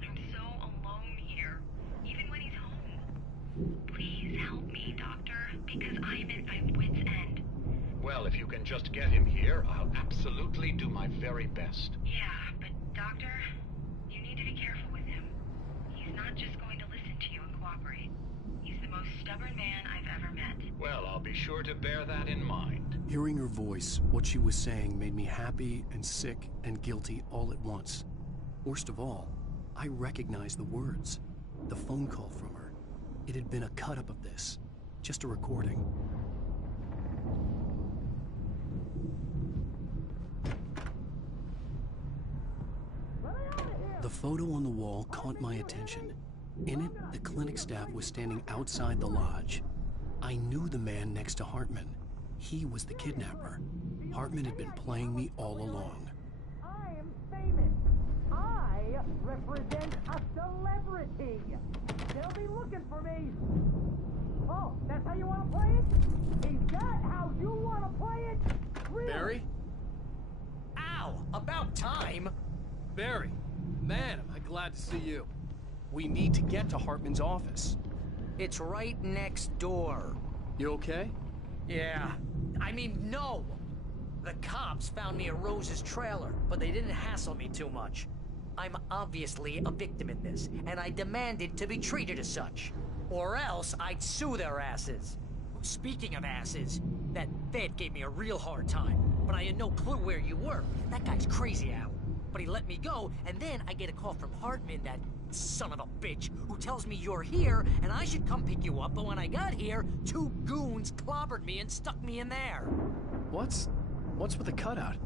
I'm so alone here. Even when he's home. Please help me, Doctor, because I'm at my wit's end. Well, if you can just get him here, I'll absolutely do my very best. Yeah, but Doctor, you need to be careful with him. He's not just going to listen to you and cooperate. He's the most stubborn man I've ever met. Well, I'll be sure to bear that in mind. Hearing her voice, what she was saying made me happy and sick and guilty all at once. Worst of all, I recognized the words. The phone call from her. It had been a cut-up of this. Just a recording. The photo on the wall caught my attention. In it, the clinic staff was standing outside the lodge. I knew the man next to Hartman. He was the kidnapper. Hartman had been playing me all along. I am famous. I represent a celebrity. They'll be looking for me. Oh, that's how you want to play it? Is that how you want to play it? Really? Barry? Ow! About time! Barry, man, am I glad to see you. We need to get to Hartman's office. It's right next door. You okay? Yeah. I mean, no! The cops found me at Rose's trailer, but they didn't hassle me too much. I'm obviously a victim in this, and I demanded to be treated as such. Or else I'd sue their asses. Speaking of asses, that Fed gave me a real hard time, but I had no clue where you were. That guy's crazy, Al. But he let me go, and then I get a call from Hartman, that son of a bitch, who tells me you're here, and I should come pick you up, but when I got here, 2 goons clobbered me and stuck me in there. What's with the cutout?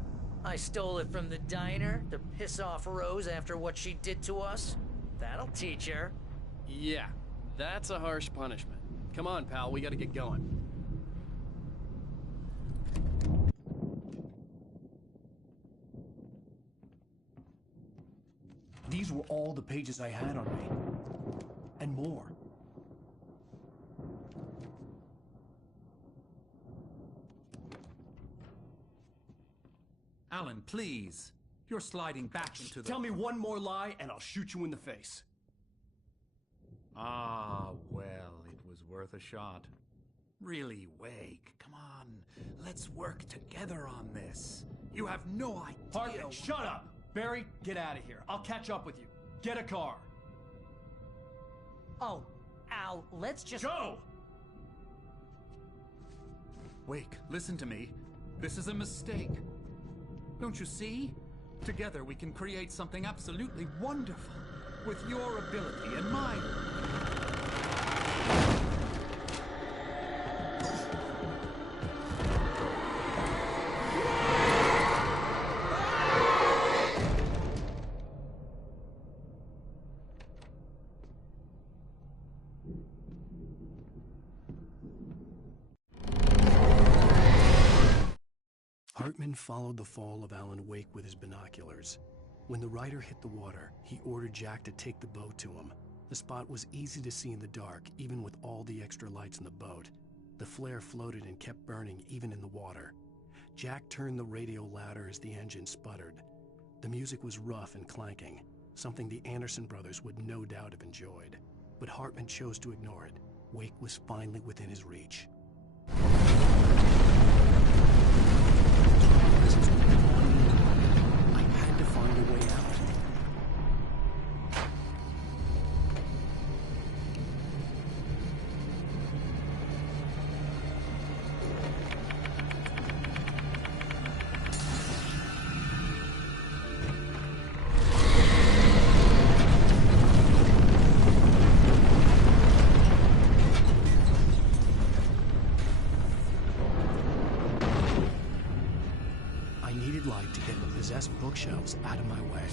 I stole it from the diner to piss off Rose after what she did to us? That'll teach her. Yeah, that's a harsh punishment. Come on, pal, we gotta get going. These were all the pages I had on me. And more. Alannn, please. You're sliding back into the... Tell me one more lie and I'll shoot you in the face. Ah, well, it was worth a shot. Really, Wake, come on. Let's work together on this. You have no idea... Hartman, shut up! Barry, get out of here. I'll catch up with you. Get a car. Oh, Al, let's just... Go! Wake, listen to me. This is a mistake. Don't you see? Together we can create something absolutely wonderful. With your ability and mine. Hartman followed the fall of Alannn Wake with his binoculars. When the rider hit the water, he ordered Jack to take the boat to him. The spot was easy to see in the dark, even with all the extra lights in the boat. The flare floated and kept burning even in the water. Jack turned the radio louder as the engine sputtered. The music was rough and clanking, something the Anderson brothers would no doubt have enjoyed. But Hartman chose to ignore it. Wake was finally within his reach. I had to find a way out. Light to get the possessed bookshelves out of my way.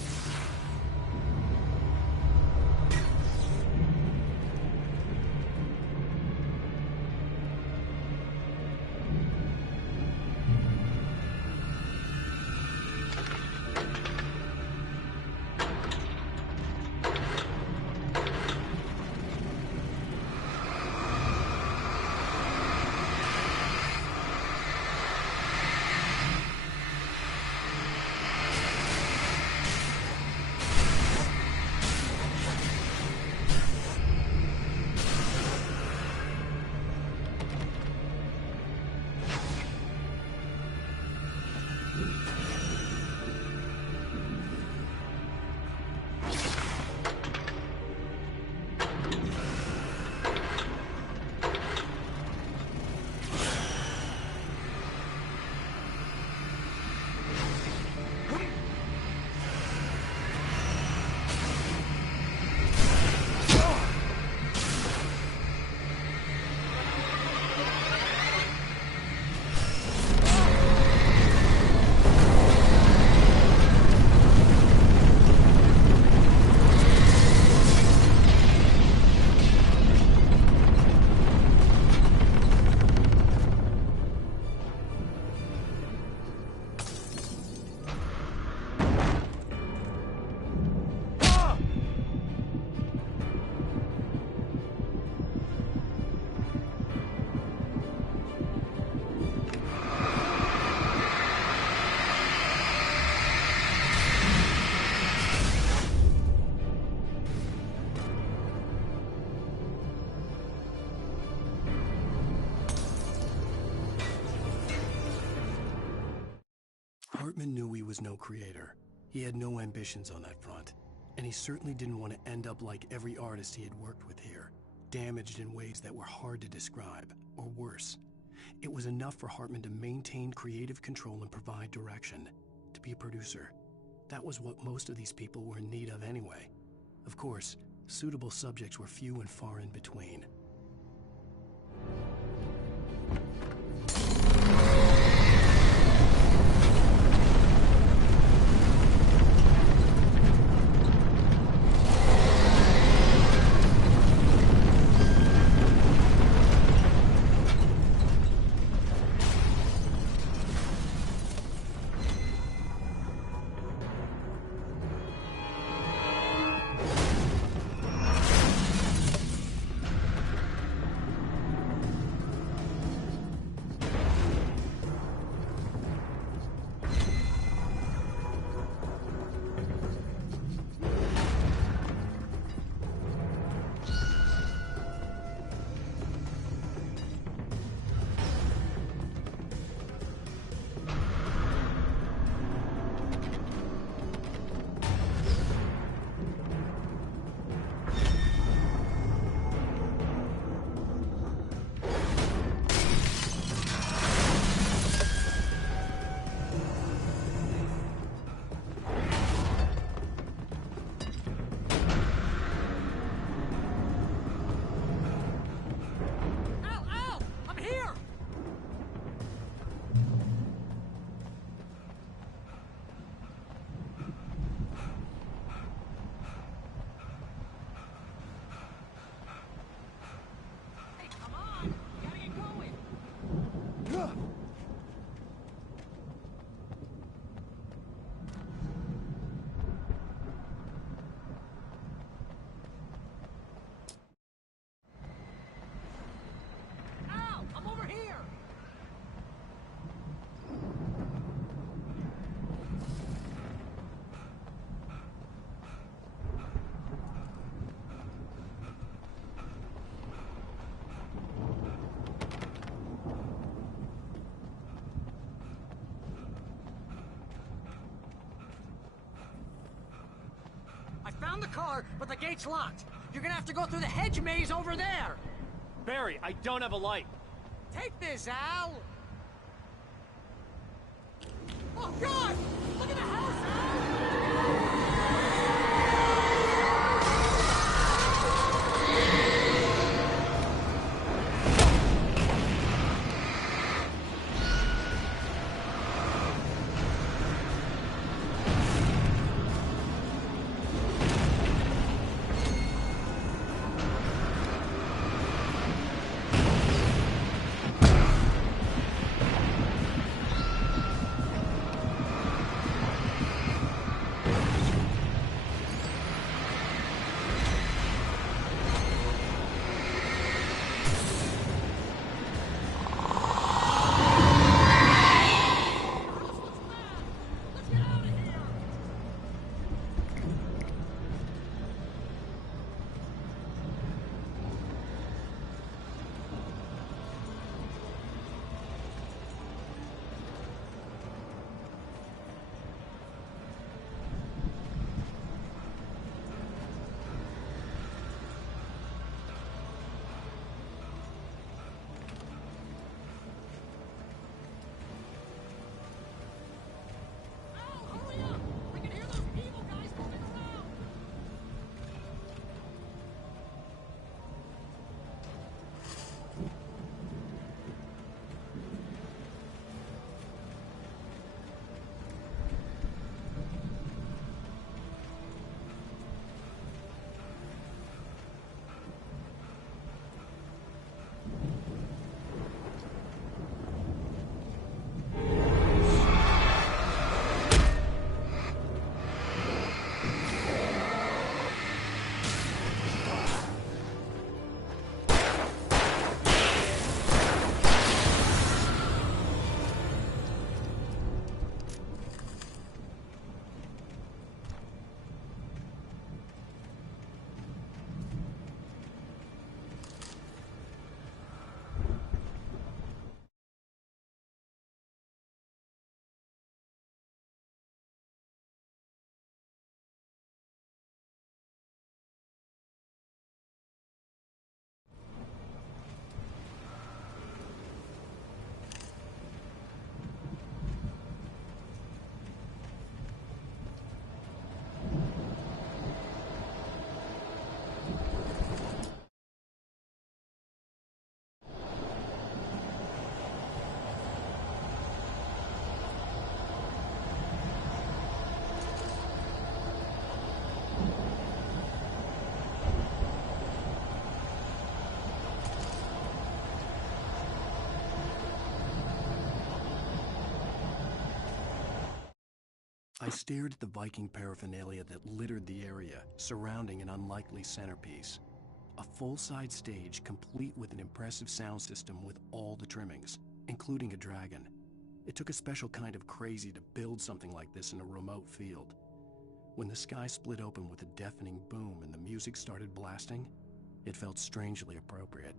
Hartman knew he was no creator. He had no ambitions on that front. And he certainly didn't want to end up like every artist he had worked with here, damaged in ways that were hard to describe, or worse. It was enough for Hartman to maintain creative control and provide direction, to be a producer. That was what most of these people were in need of anyway. Of course, suitable subjects were few and far in between. found the car, but the gate's locked. You're gonna have to go through the hedge maze over there. Barry, I don't have a light. Take this, Al. Oh, God! Look at the house, Al! I stared at the Viking paraphernalia that littered the area, surrounding an unlikely centerpiece. A full-side stage complete with an impressive sound system with all the trimmings, including a dragon. It took a special kind of crazy to build something like this in a remote field. When the sky split open with a deafening boom and the music started blasting, it felt strangely appropriate.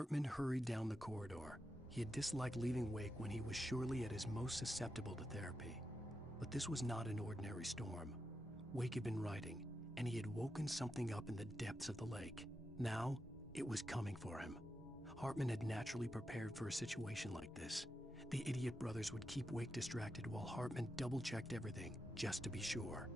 Hartman hurried down the corridor. He had disliked leaving Wake when he was surely at his most susceptible to therapy. But this was not an ordinary storm. Wake had been writing, and he had woken something up in the depths of the lake. Now, it was coming for him. Hartman had naturally prepared for a situation like this. The idiot brothers would keep Wake distracted while Hartman double-checked everything, just to be sure.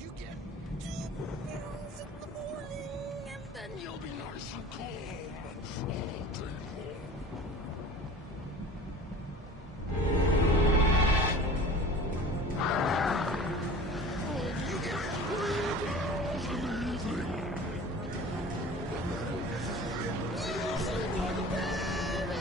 You get 2 pills in the morning, and then you'll be nice and calm all day long. You get 3 pills in the evening. You sleep like a baby.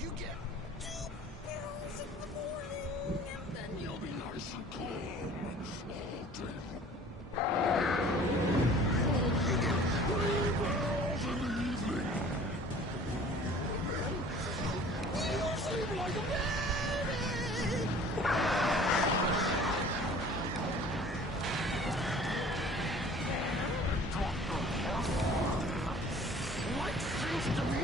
You get 2 pills in the morning, and then you'll be nice and calm all day long. You get 3 pills in the evening. You sleep like a baby. What seems to be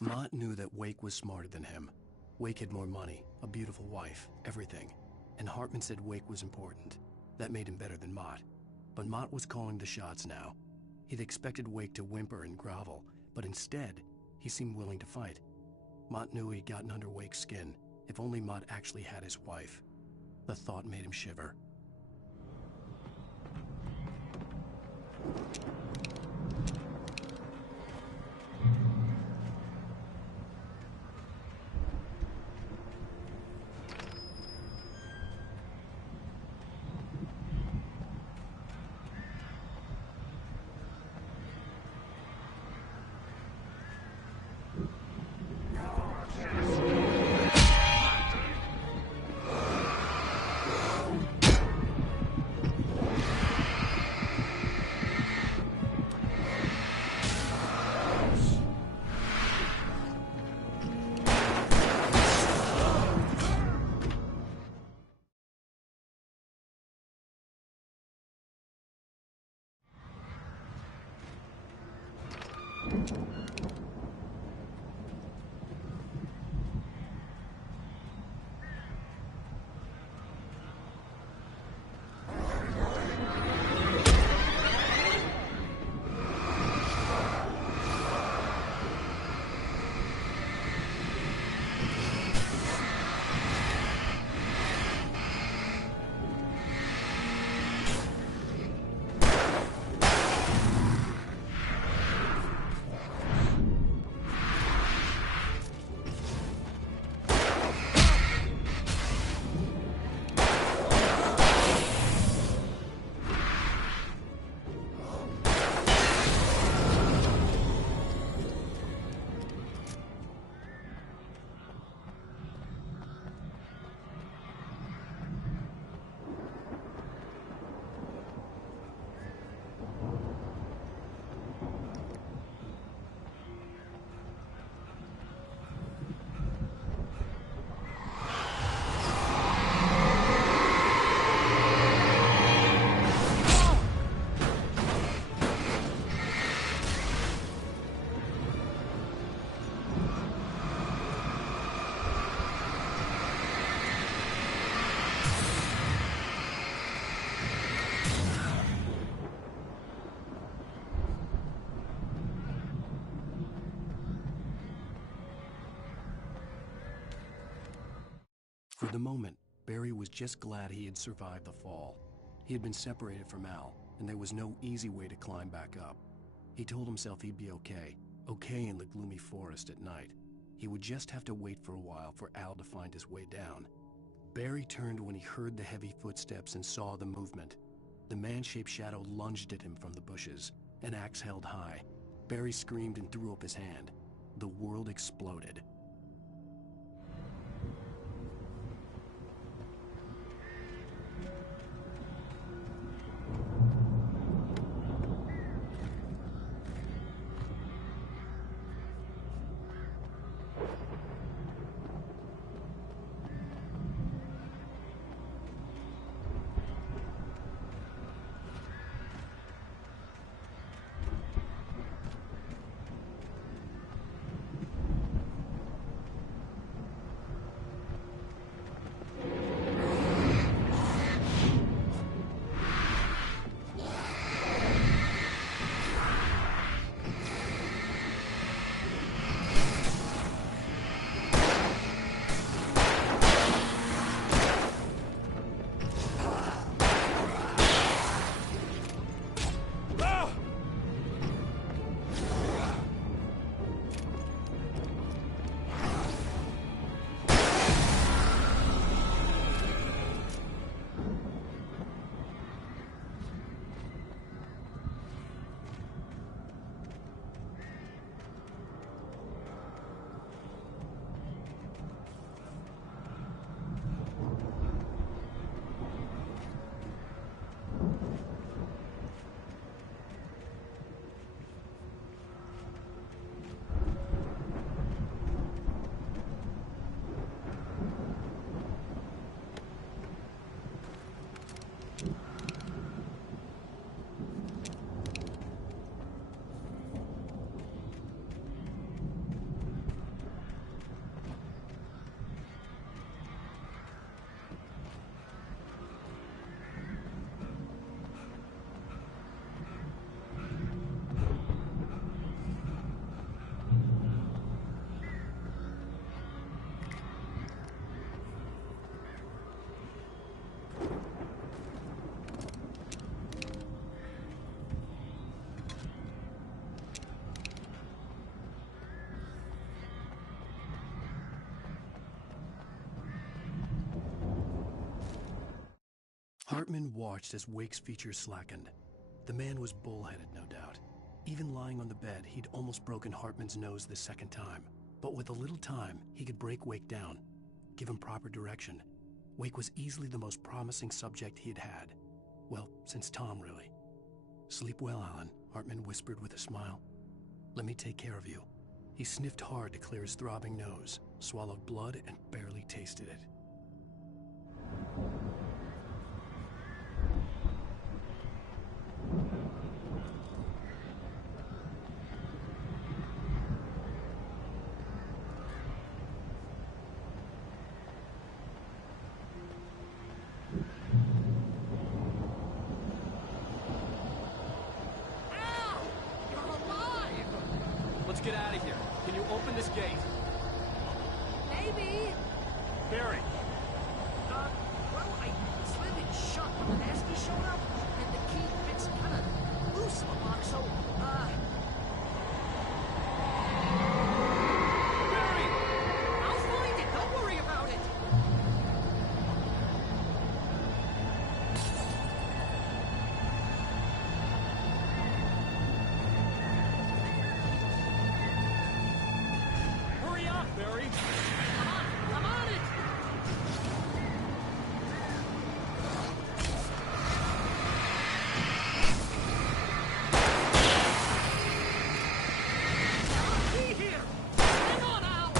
Mott knew that Wake was smarter than him. Wake had more money, a beautiful wife, everything. And Hartman said Wake was important. That made him better than Mott. But Mott was calling the shots now. He'd expected Wake to whimper and grovel, but instead, he seemed willing to fight. Mott knew he'd gotten under Wake's skin. If only Mott actually had his wife. The thought made him shiver. For the moment, Barry was just glad he had survived the fall. He had been separated from Al, and there was no easy way to climb back up. He told himself he'd be okay in the gloomy forest at night. He would just have to wait for a while for Al to find his way down. Barry turned when he heard the heavy footsteps and saw the movement. The man-shaped shadow lunged at him from the bushes, an axe held high. Barry screamed and threw up his hand. The world exploded. Hartman watched as Wake's features slackened. The man was bullheaded, no doubt. Even lying on the bed, he'd almost broken Hartman's nose the second time. But with a little time, he could break Wake down, give him proper direction. Wake was easily the most promising subject he had had. Well, since Tom, really. "Sleep well, Alannn," Hartman whispered with a smile. "Let me take care of you." He sniffed hard to clear his throbbing nose, swallowed blood, and barely tasted it. Let's get out of here. Can you open this gate? Maybe. Barry! Well, I slid it shut when the nasty showed up, and the key fits kind of loose in the lock, so, Barry! I'll find it, don't worry about it! Hurry up, Barry! I'm on it! Key here! Hang on, Al!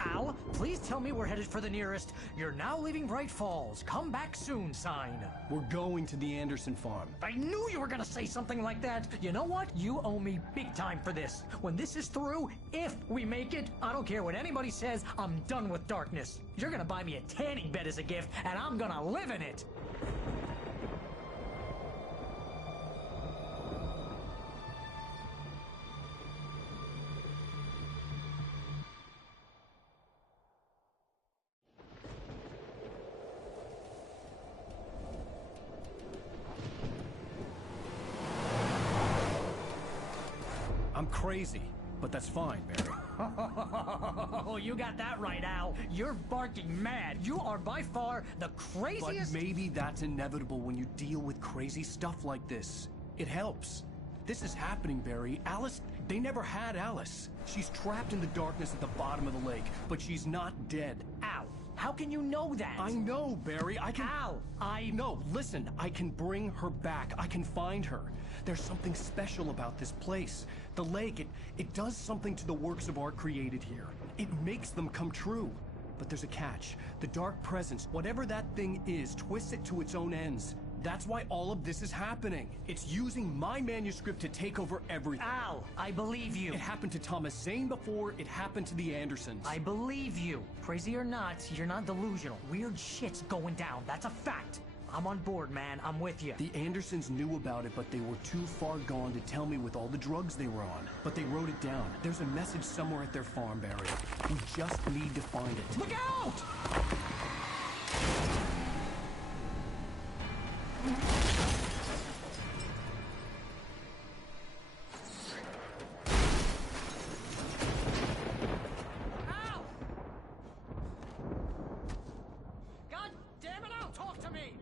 Al, please tell me we're headed for the nearest "You're now leaving Bright Falls. Come back soon" sign. We're going to the Anderson farm. I knew you were gonna say something like that. You know what? You owe me big time for this. When this is through, if we make it, I don't care what anybody says, I'm done with darkness. You're gonna buy me a tanning bed as a gift, and I'm gonna live in it. I'm crazy, but that's fine, Barry. Oh, you got that right, Al. You're barking mad. You are by far the craziest. But maybe that's inevitable when you deal with crazy stuff like this. It helps. This is happening, Barry. Alice, they never had Alice. She's trapped in the darkness at the bottom of the lake, but she's not dead. Al, how can you know that? I know, Barry. I can... Al, No, listen. I can bring her back. I can find her. There's something special about this place. The lake, it does something to the works of art created here. It makes them come true. But there's a catch. The dark presence, whatever that thing is, twists it to its own ends. That's why all of this is happening. It's using my manuscript to take over everything. Al, I believe you. It happened to Thomas Zane before, it happened to the Andersons. I believe you. Crazy or not, you're not delusional. Weird shit's going down. That's a fact. I'm on board, man. I'm with you. The Andersons knew about it, but they were too far gone to tell me with all the drugs they were on. But they wrote it down. There's a message somewhere at their farm, Barry. We just need to find it. Look out! Al! God damn it, Al, talk to me!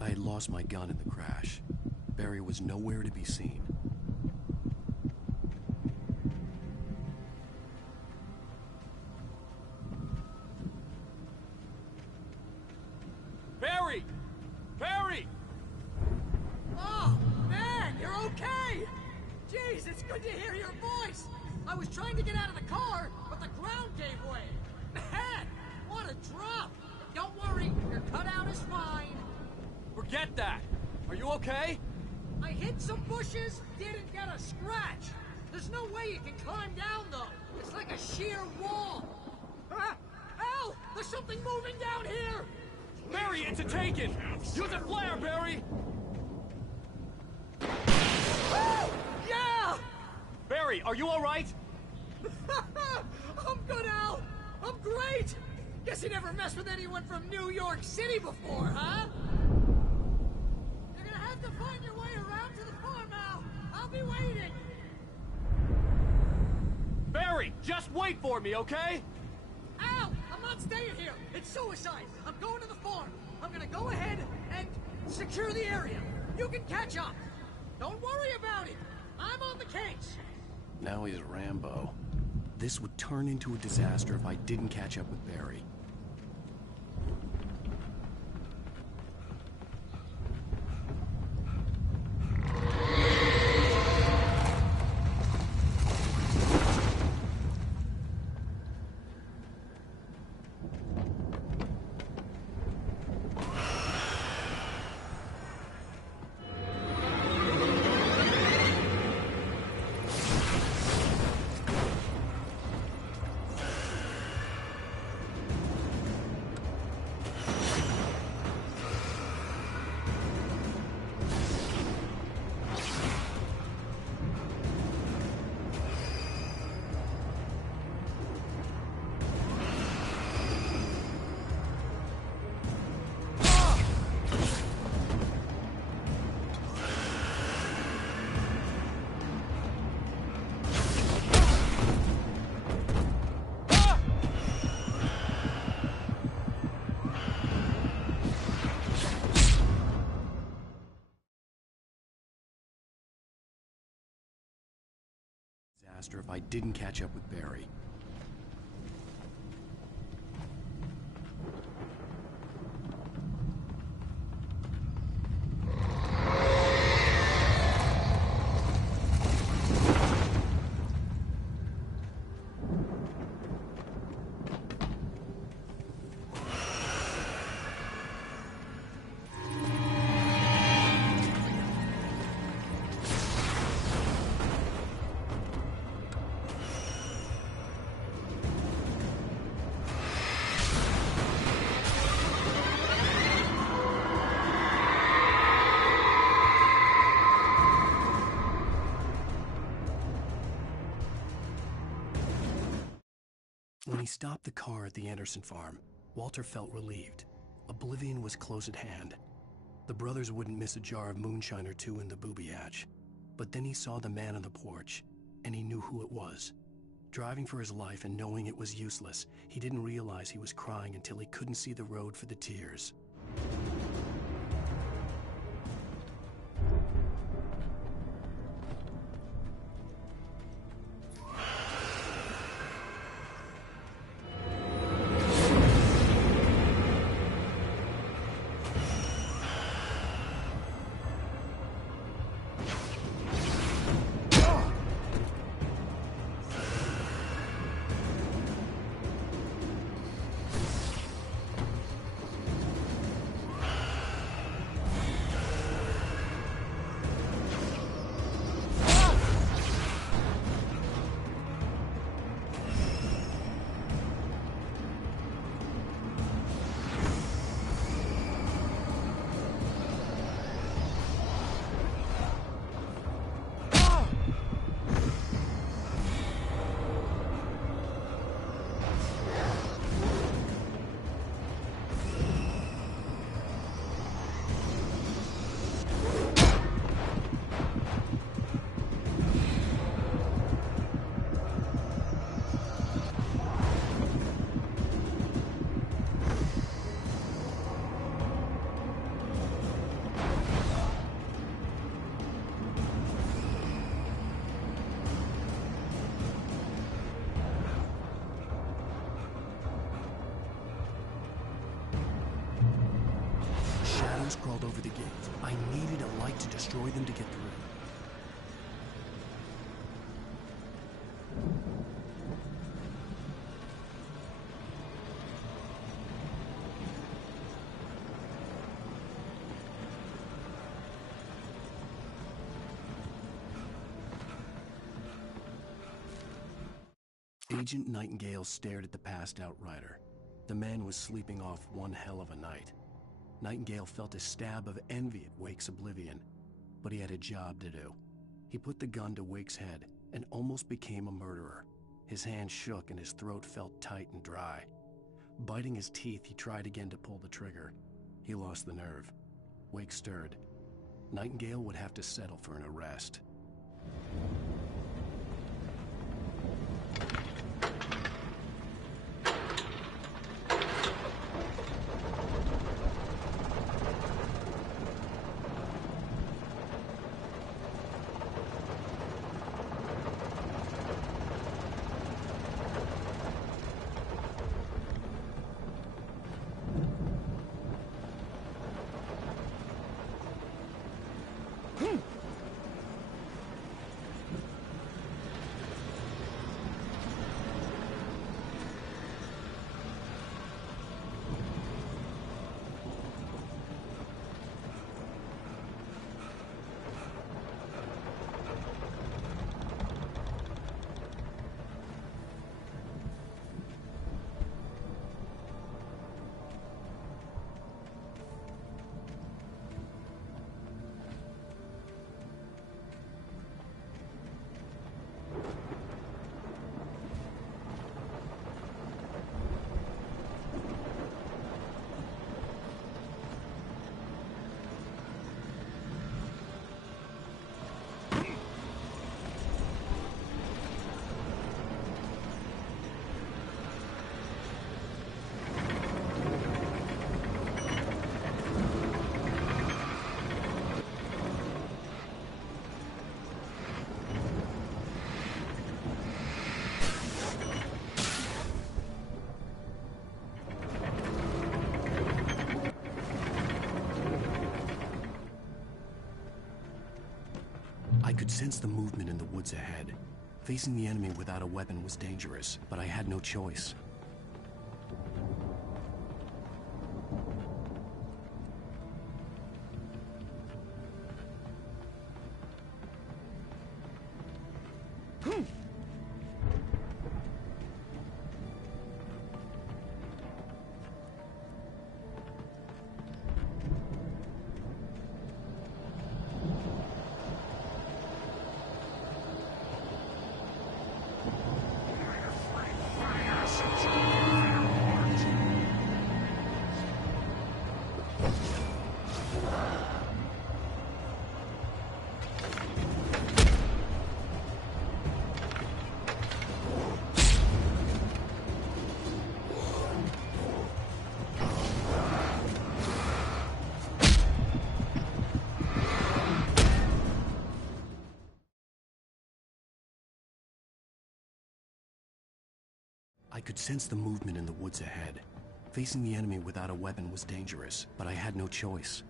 I had lost my gun in the crash. Barry was nowhere to be seen. good to hear your voice! I was trying to get out of the car, but the ground gave way. Man, what a drop! Don't worry, your cutout is fine. Forget that! Are you okay? I hit some bushes, didn't get a scratch. There's no way you can climb down, though. It's like a sheer wall. Al! There's something moving down here! Barry, it's a taken! Use a flare, Barry! Yeah! Barry, are you alright? I'm good, Al! I'm great! Guess you never messed with anyone from New York City before, huh? You're gonna have to find your way around to the farm, Al! I'll be waiting! Barry, just wait for me, okay? Al! I'm not staying here! It's suicide! I'm going to the farm! I'm gonna go ahead and secure the area! You can catch up! Don't worry about it! I'm on the case! Now he's Rambo. This would turn into a disaster if I didn't catch up with Barry. If I didn't catch up with Barry. When he stopped the car at the Anderson farm, Walter felt relieved. Oblivion was close at hand. The brothers wouldn't miss a jar of moonshine or two in the booby hatch. But then he saw the man on the porch, and he knew who it was. Driving for his life and knowing it was useless, he didn't realize he was crying until he couldn't see the road for the tears. Shadows crawled over the gate. I needed a light to destroy them to get through. Agent Nightingale stared at the passed-out rider. The man was sleeping off one hell of a night. Nightingale felt a stab of envy at Wake's oblivion, but he had a job to do. He put the gun to Wake's head and almost became a murderer. His hand shook and his throat felt tight and dry. Biting his teeth, he tried again to pull the trigger. He lost the nerve. Wake stirred. Nightingale would have to settle for an arrest. I could sense the movement in the woods ahead. Facing the enemy without a weapon was dangerous, but I had no choice. I could sense the movement in the woods ahead. Facing the enemy without a weapon was dangerous, but I had no choice.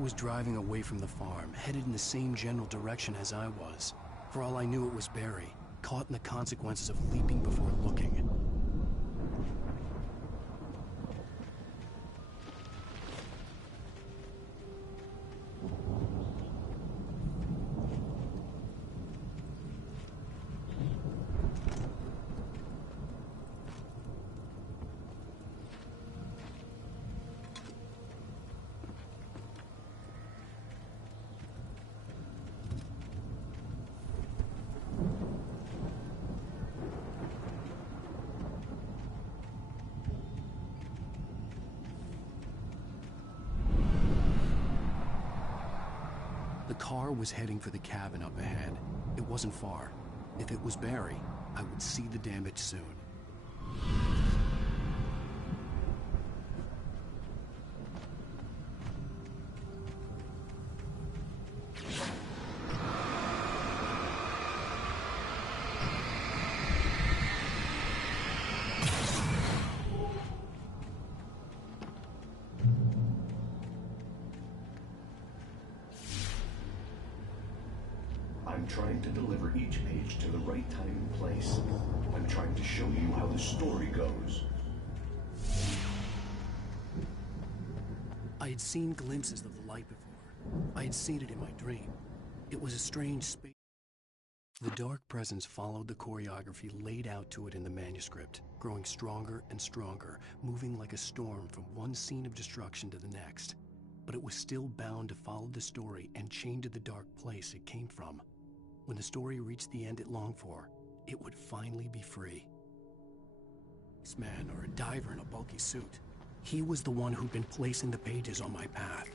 Was driving away from the farm, headed in the same general direction as I was. For all I knew, it was Barry, caught in the consequences of leaping before looking. The car was heading for the cabin up ahead. It wasn't far. If it was Barry, I would see the damage soon. I'm trying to deliver each page to the right time and place. I'm trying to show you how the story goes. I had seen glimpses of the light before. I had seen it in my dream. It was a strange space. The dark presence followed the choreography laid out to it in the manuscript, growing stronger and stronger, moving like a storm from one scene of destruction to the next. But it was still bound to follow the story and chained to the dark place it came from. When the story reached the end it longed for, it would finally be free. This man, or a diver in a bulky suit, he was the one who'd been placing the pages on my path.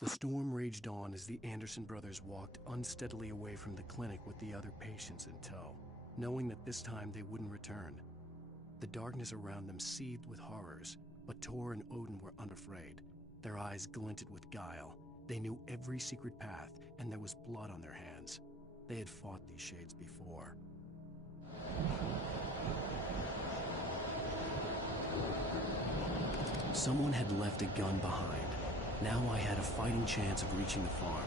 The storm raged on as the Anderson brothers walked unsteadily away from the clinic with the other patients in tow, knowing that this time they wouldn't return. The darkness around them seethed with horrors, but Tor and Odin were unafraid. Their eyes glinted with guile. They knew every secret path, and there was blood on their hands. They had fought these shades before. Someone had left a gun behind. Now I had a fighting chance of reaching the farm.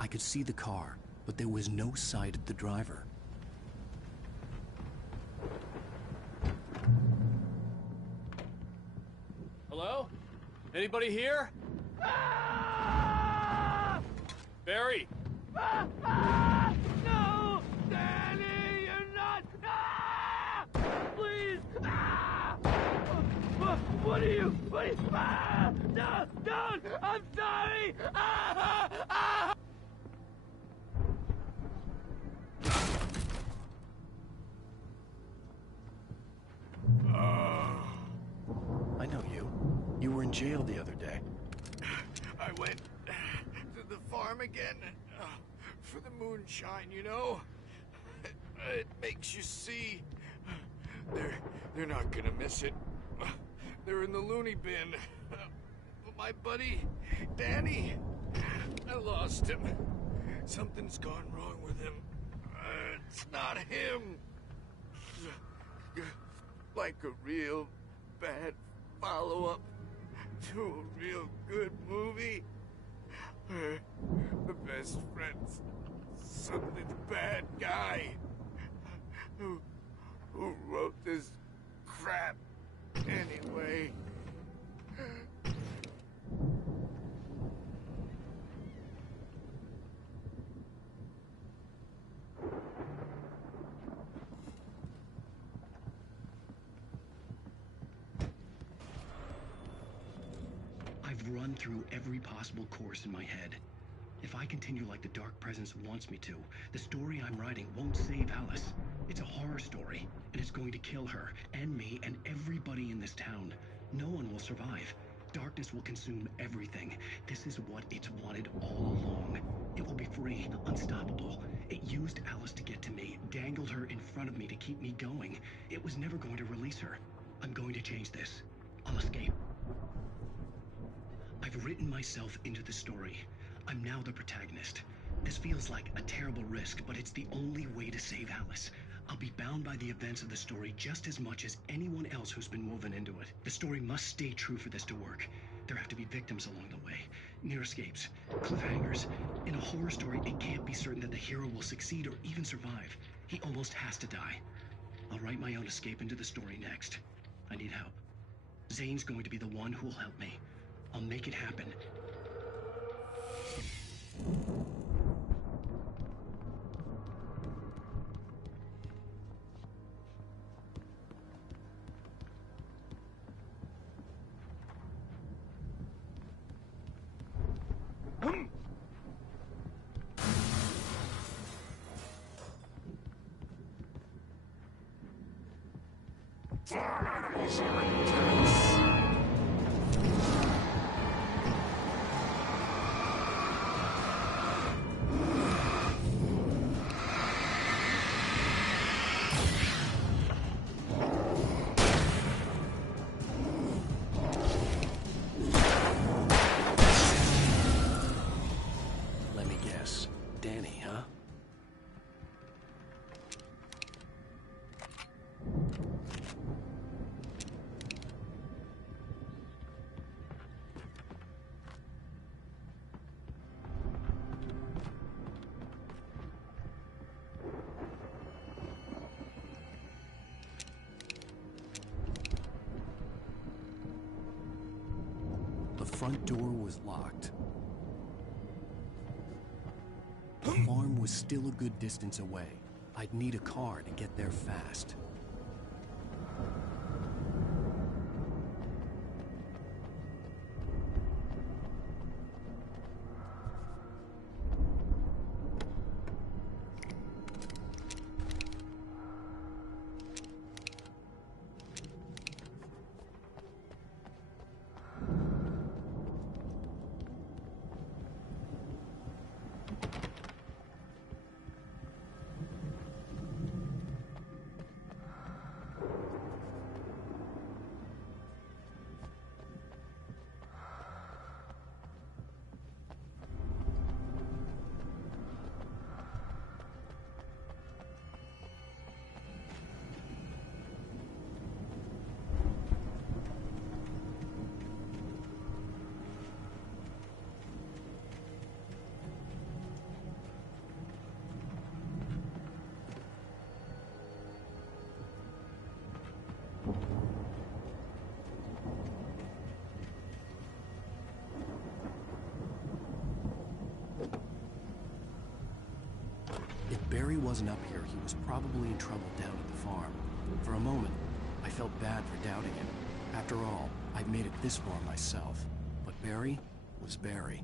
I could see the car, but there was no sight of the driver. Hello? Anybody here? Barry! No! Danny, you're not! Please! What are you? No! Don't! I'm sorry! I know you. You were in jail the other day. I went to the farm again for the moonshine, you know? It makes you see. They're not gonna miss it. They're in the loony bin. But my buddy, Danny, I lost him. Something's gone wrong with him. It's not him. Like a real bad follow-up to a real good movie. The best friend's suddenly the bad guy who wrote this crap anyway. I've run through every possible course in my head. If I continue like the Dark Presence wants me to, the story I'm writing won't save Alice. It's a horror story, and it's going to kill her, and me, and everybody in this town. No one will survive. Darkness will consume everything. This is what it's wanted all along. It will be free, unstoppable. It used Alice to get to me, dangled her in front of me to keep me going. It was never going to release her. I'm going to change this. I'll escape. I've written myself into the story. I'm now the protagonist. This feels like a terrible risk, but it's the only way to save Alice. I'll be bound by the events of the story just as much as anyone else who's been woven into it. The story must stay true for this to work. There have to be victims along the way, near escapes, cliffhangers. In a horror story, it can't be certain that the hero will succeed or even survive. He almost has to die. I'll write my own escape into the story next. I need help. Zane's going to be the one who'll help me. I'll make it happen. Let me guess. Danny, huh? The front door was locked. The farm was still a good distance away. I'd need a car to get there fast. If Barry wasn't up here, he was probably in trouble down at the farm. For a moment, I felt bad for doubting him. After all, I'd made it this far myself. But Barry was Barry.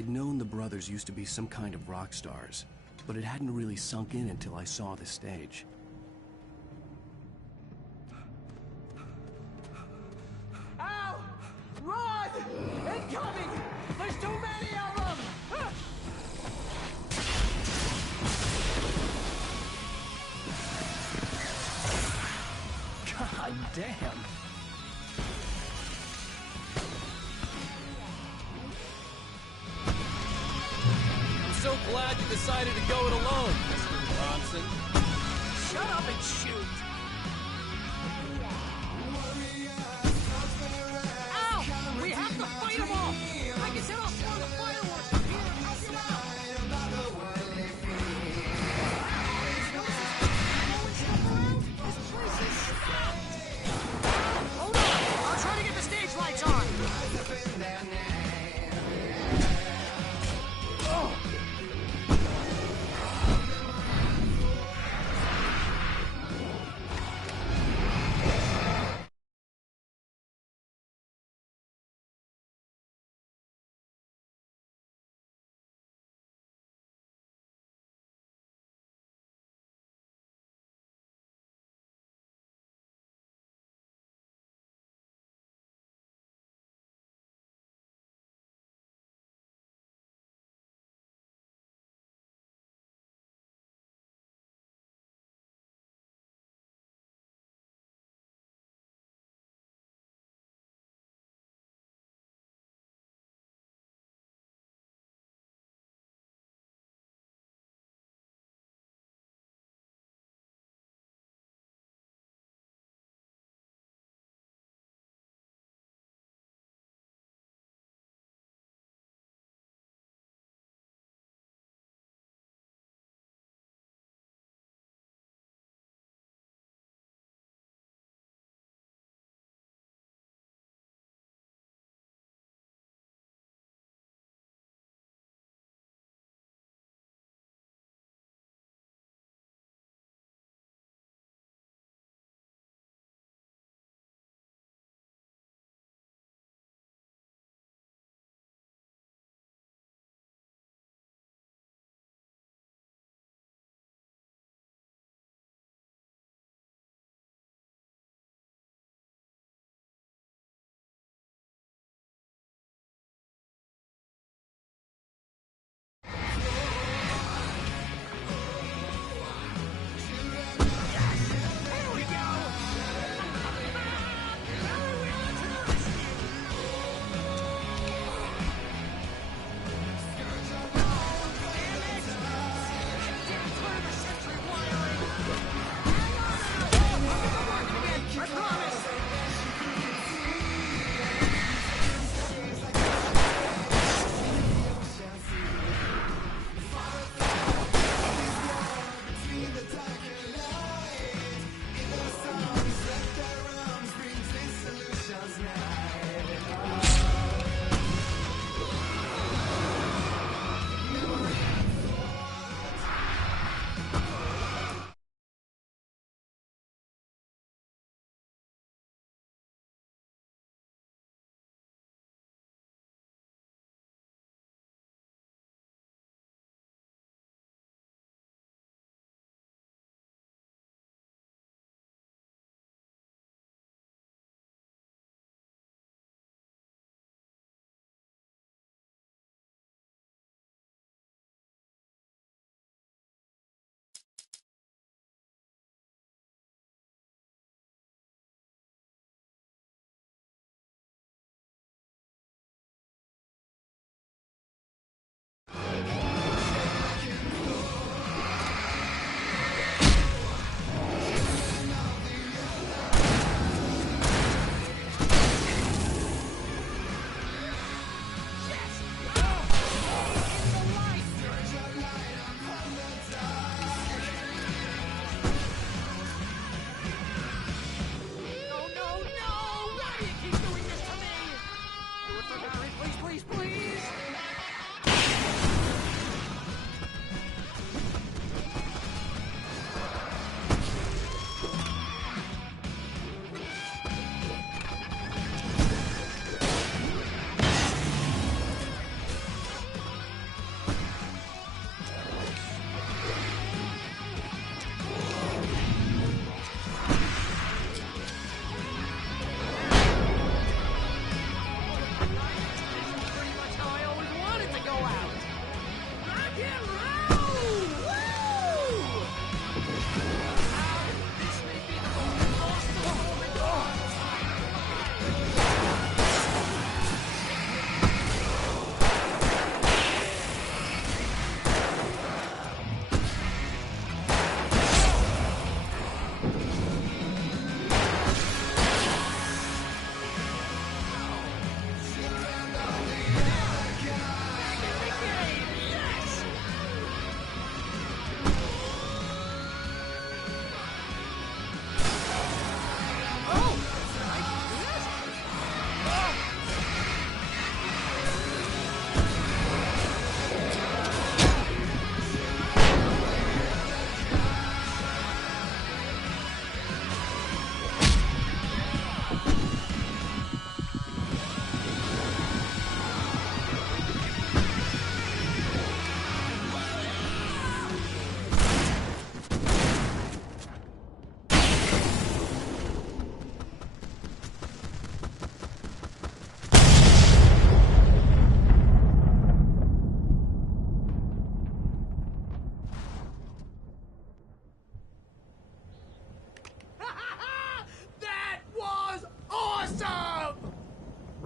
I'd known the brothers used to be some kind of rock stars, but it hadn't really sunk in until I saw the stage. Al! Run! Incoming! There's too many of them! God damn. I'm so glad you decided to go it alone, Mr. Bronson. Shut up and shoot! Al! We have to fight them all! I can set off one of the fireworks from here and help you out! This place is stacked! Hold on! I'll try to get the stage lights on!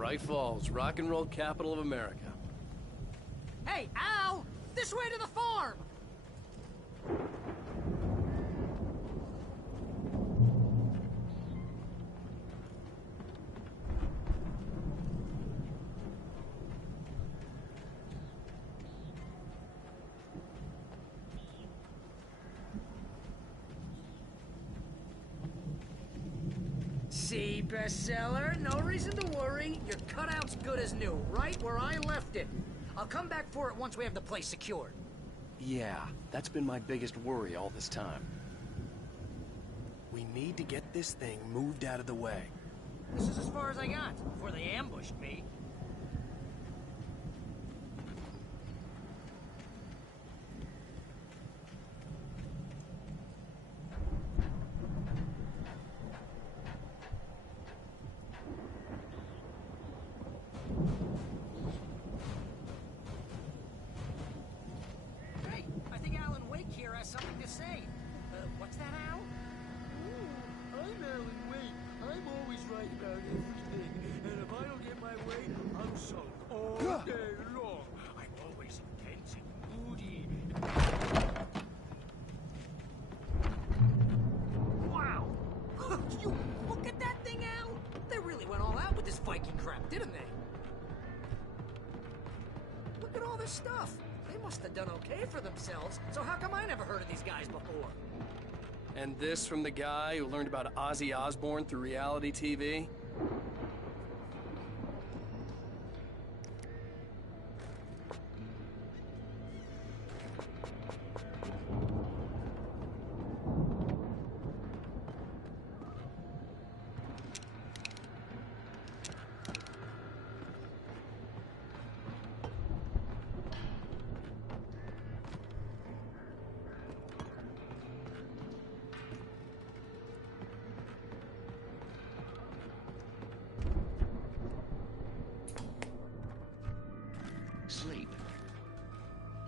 Bright Falls, rock and roll capital of America. Hey, Al! This way to the farm! See, bestseller? No reason to worry. Your cutout's good as new, right where I left it. I'll come back for it once we have the place secured. Yeah, that's been my biggest worry all this time. We need to get this thing moved out of the way. This is as far as I got before they ambushed me. Hey, I think Alan Wake here has something to say. What's that, Al? I'm Alan Wake. I'm always right about everything. And if I don't get my way, I'm sunk all day long. I'm always intense and moody. Wow! You look at that thing, Al! They really went all out with this Viking crap, didn't they? Look at all this stuff. They must have done okay for themselves, so how come I never heard of these guys before? And this from the guy who learned about Ozzy Osbourne through reality TV? Sleep.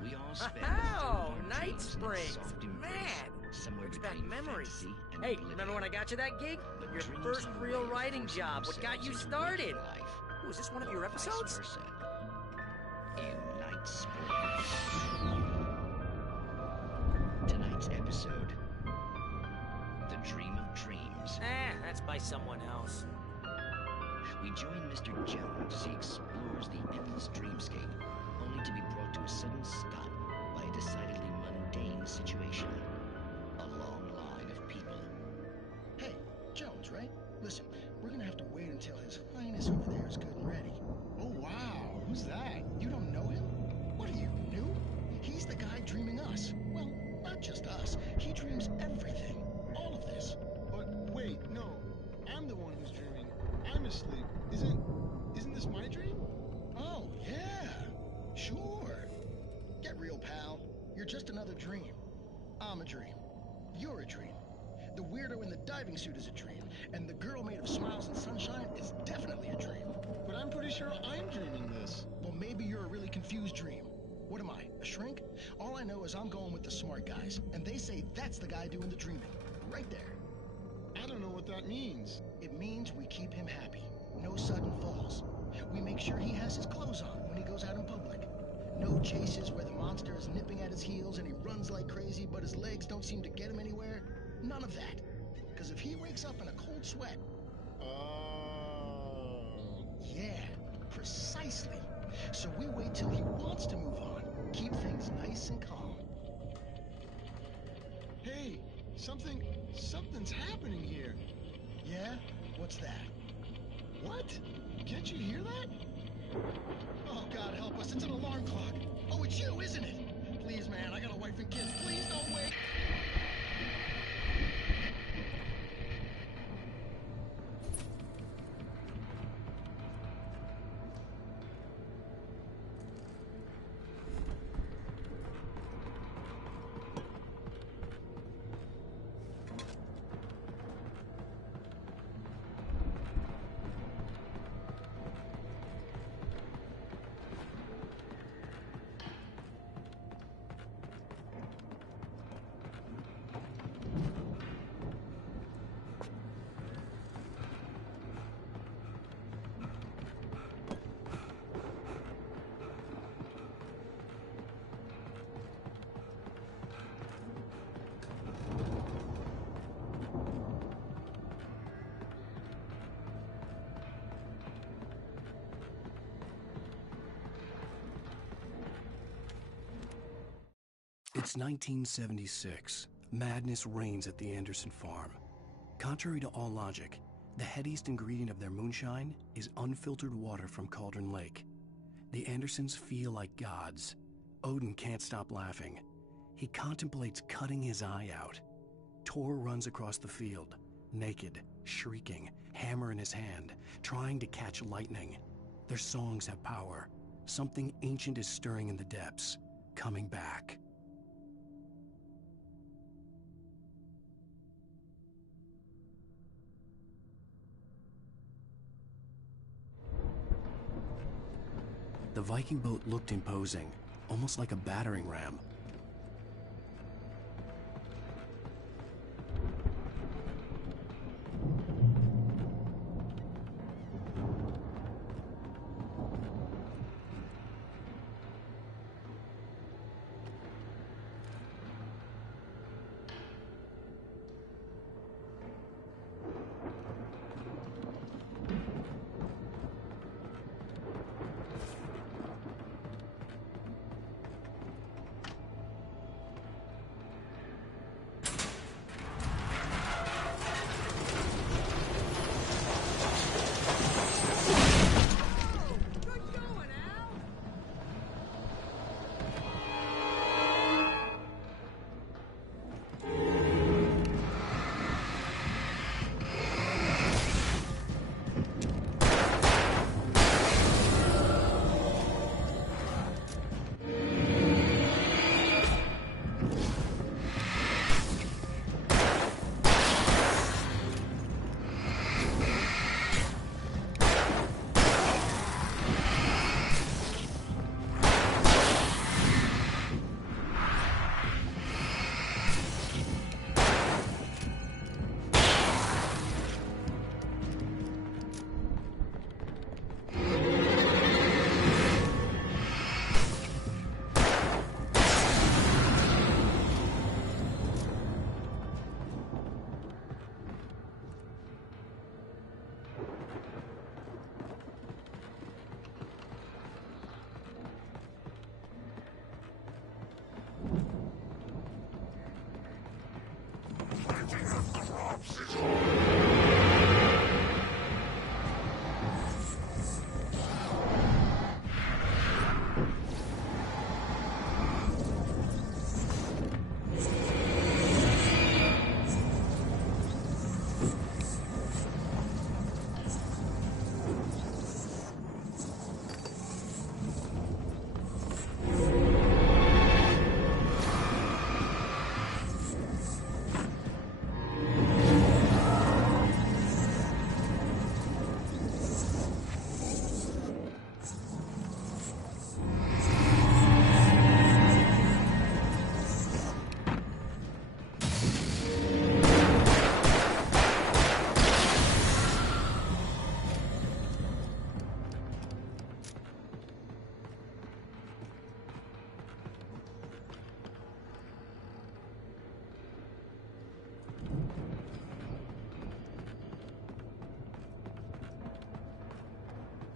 We all spend Oh, our Night dreams in Springs! soft embrace, Man! somewhere Brings back between memories. fantasy and Hey, oblivion. remember when I got you that gig? Your dreams first have a real way of writing forcing job. What got you themselves into started? waking life, Was this one of your or vice episodes? versa. In Night Springs. Tonight's episode: The Dream of Dreams. That's by someone else. We join Mr. Jones as he explores the endless dreamscape, only to be brought to a sudden stop by a decidedly mundane situation. A long line of people. Hey, Jones, right? Listen, we're gonna have to wait until His Highness over there is good and ready. Oh, wow. Who's that? You don't know him? What are you, new? He's the guy dreaming us. Well, not just us. He dreams everything. All of this. But wait, no. I'm the one who's dreaming. I'm asleep. Isn't this my dream? Oh, yeah. Sure. Get real, pal. You're just another dream. I'm a dream. You're a dream. The weirdo in the diving suit is a dream, and the girl made of smiles and sunshine is definitely a dream. But I'm pretty sure I'm dreaming this. Well, maybe you're a really confused dream. What am I, a shrink? All I know is I'm going with the smart guys, and they say that's the guy doing the dreaming. Right there. I don't know what that means. It means we keep him happy. No sudden falls. We make sure he has his clothes on when he goes out in public. No chases where the monster is nipping at his heels and he runs like crazy, but his legs don't seem to get him anywhere. None of that. Because if he wakes up in a cold sweat... Yeah, precisely. So we wait till he wants to move on. Keep things nice and calm. Hey, something's happening here. Yeah? What's that? What? Can't you hear that? Oh, God help us. It's an alarm clock. Oh, it's you, isn't it? Please, man, I got a wife and kids. Please don't wait. It's 1976. Madness reigns at the Anderson farm. Contrary to all logic, the headiest ingredient of their moonshine is unfiltered water from Cauldron Lake. The Andersons feel like gods. Odin can't stop laughing. He contemplates cutting his eye out. Tor runs across the field, naked, shrieking, hammer in his hand, trying to catch lightning. Their songs have power. Something ancient is stirring in the depths, coming back. The Viking boat looked imposing, almost like a battering ram.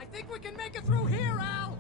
I think we can make it through here, Al!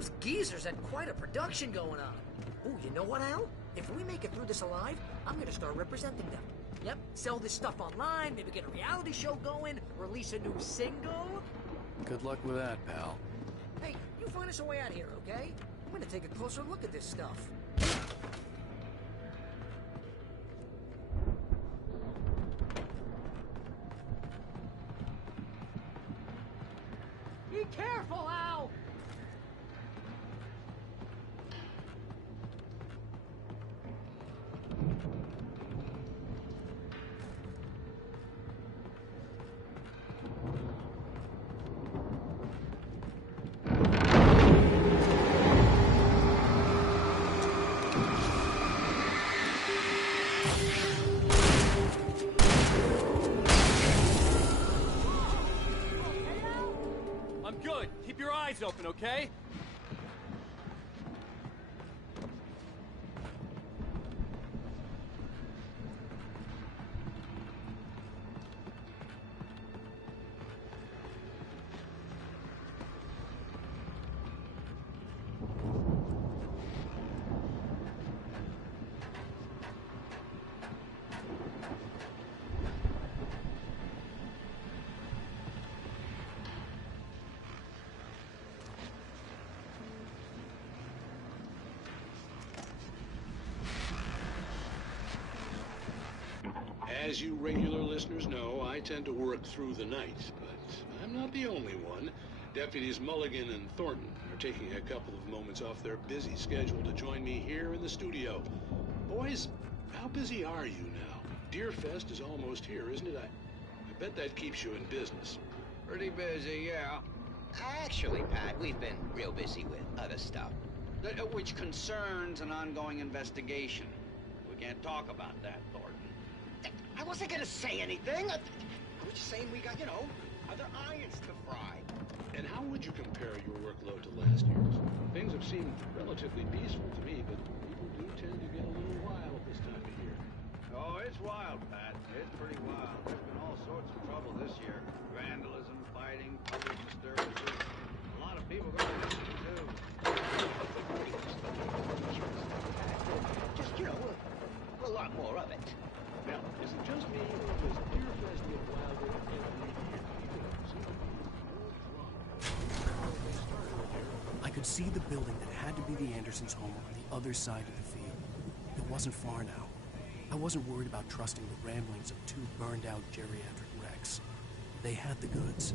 Those geezers had quite a production going on. Ooh, you know what, Al? If we make it through this alive, I'm gonna start representing them. Yep, sell this stuff online, maybe get a reality show going, release a new single. Good luck with that, pal. Hey, you find us a way out here, okay? I'm gonna take a closer look at this stuff. Be careful, Al! I'm good. Keep your eyes open, okay? As you regular listeners know, I tend to work through the night, but I'm not the only one. Deputies Mulligan and Thornton are taking a couple of moments off their busy schedule to join me here in the studio. Boys, how busy are you now? Deerfest is almost here, isn't it? I bet that keeps you in business. Pretty busy, yeah. Actually, Pat, we've been real busy with other stuff, which concerns an ongoing investigation. We can't talk about that, Thornton. I wasn't gonna say anything. I was just saying we got, other irons to fry. And how would you compare your workload to last year's? Things have seemed relatively peaceful to me, but people do tend to get a little wild this time of year. Oh, it's wild, Pat. It's pretty wild. There's been all sorts of trouble this year. Vandalism, fighting, public disturbances. A lot of people going missing, too. Just, a lot more of it. Now, is it just me, or does Deerfest get wilder every year? I could see the building that had to be the Andersons' home on the other side of the field. It wasn't far now. I wasn't worried about trusting the ramblings of two burned-out geriatric wrecks. They had the goods.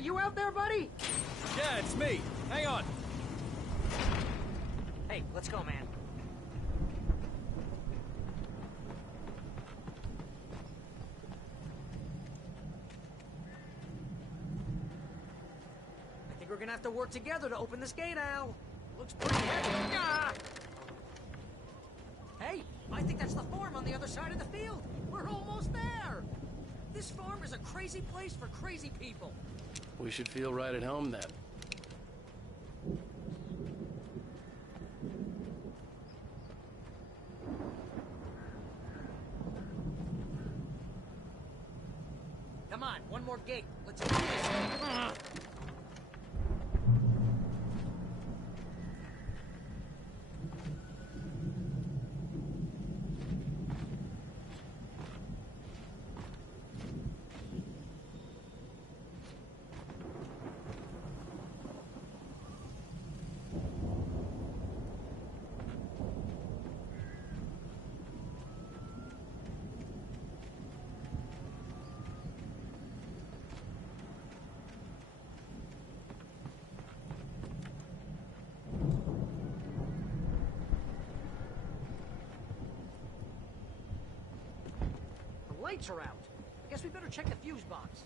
you out there, buddy? Yeah, it's me. Hang on. Hey, let's go, man. I think we're gonna have to work together to open this gate, Al. Looks pretty heavy. Ah! Hey, I think that's the farm on the other side of the field. We're almost there. This farm is a crazy place for crazy people. We should feel right at home then. Come on, one more gate. Let's do this. The lights are out. I guess we better check the fuse box.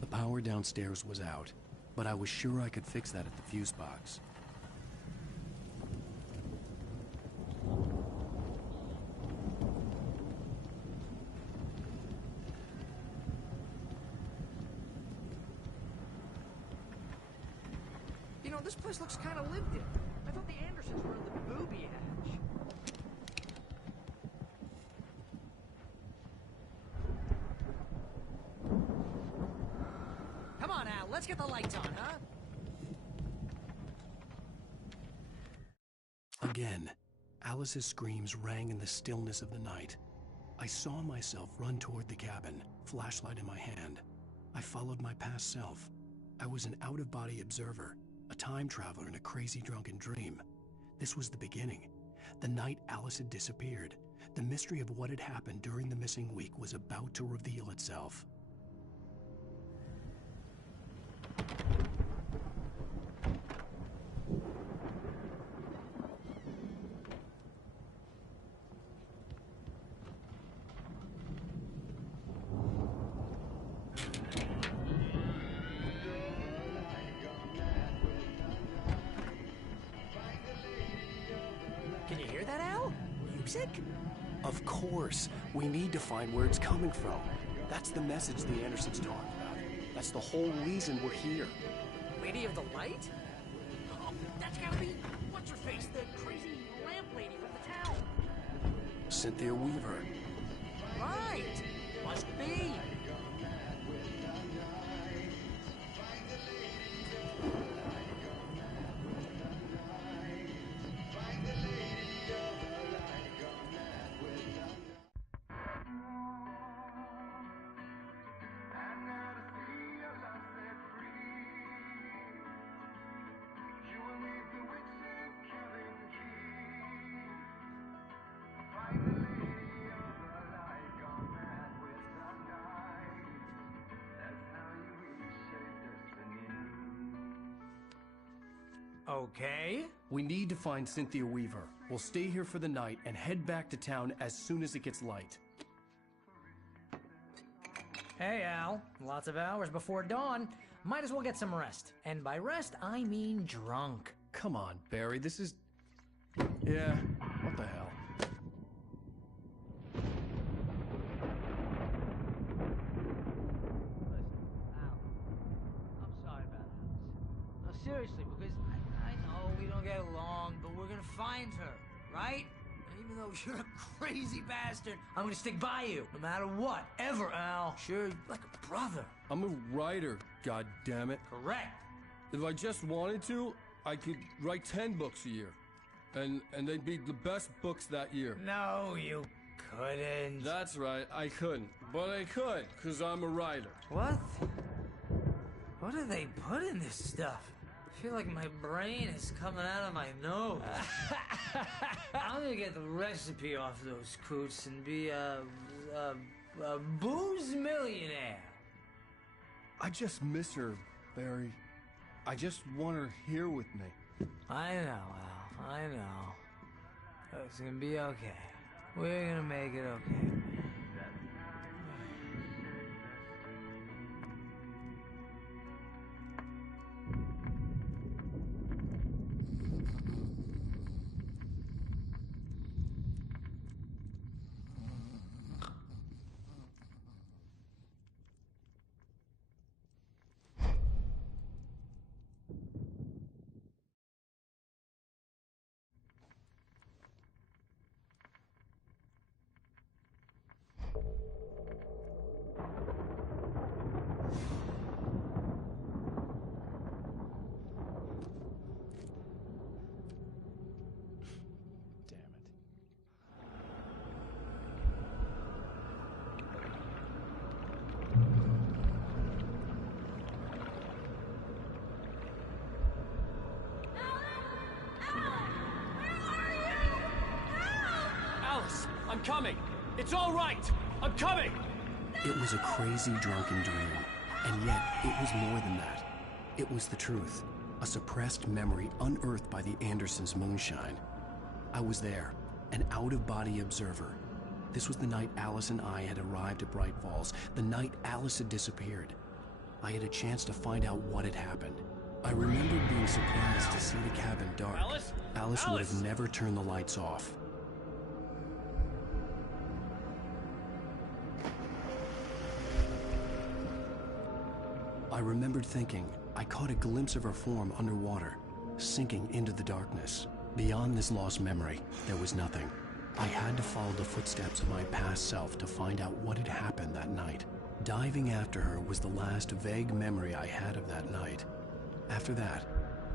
The power downstairs was out, but I was sure I could fix that at the fuse box. You know, this place looks kind of lived in. I thought the Andersons were in the booby hatch. Come on, Al, let's get the lights on, huh? Again, Alice's screams rang in the stillness of the night. I saw myself run toward the cabin, flashlight in my hand. I followed my past self. I was an out-of-body observer, a time traveler in a crazy drunken dream. This was the beginning. The night Alice had disappeared. The mystery of what had happened during the missing week was about to reveal itself. Can you hear that, Al? Music? Of course. We need to find where it's coming from. That's the message the Andersons talked about. That's the whole reason we're here. Lady of the Light? Oh, that's gotta be... What's-her-face? The crazy lamp lady from the town. Cynthia Weaver. Right. Must be. Okay. We need to find Cynthia Weaver. We'll stay here for the night and head back to town as soon as it gets light. Hey, Al. Lots of hours before dawn. Might as well get some rest. And by rest, I mean drunk. Come on, Barry, this is... Yeah, what the hell? I'm sorry about Alice. No, seriously, because I know we don't get along, but we're gonna find her, right? Even though you're a crazy bastard, I'm gonna stick by you, no matter what, ever, Al. Sure, you're like a brother. I'm a writer, goddammit. Correct. If I just wanted to, I could write 10 books a year. And they'd be the best books that year. No, you couldn't. That's right, I couldn't. But I could, because I'm a writer. What? What do they put in this stuff? I feel like my brain is coming out of my nose. I'm gonna get the recipe off those coots and be a booze millionaire. I just miss her, Barry. I just want her here with me. I know, Al. I know. It's gonna be okay. We're gonna make it okay. I'm coming! It's all right! I'm coming! It was a crazy, drunken dream. And yet, it was more than that. It was the truth. A suppressed memory unearthed by the Andersons' moonshine. I was there, an out-of-body observer. This was the night Alice and I had arrived at Bright Falls, the night Alice had disappeared. I had a chance to find out what had happened. I remembered being surprised to see the cabin dark. Alice would have never turned the lights off. I remembered thinking I caught a glimpse of her form underwater, sinking into the darkness. Beyond this lost memory, there was nothing. I had to follow the footsteps of my past self to find out what had happened that night. Diving after her was the last vague memory I had of that night. After that,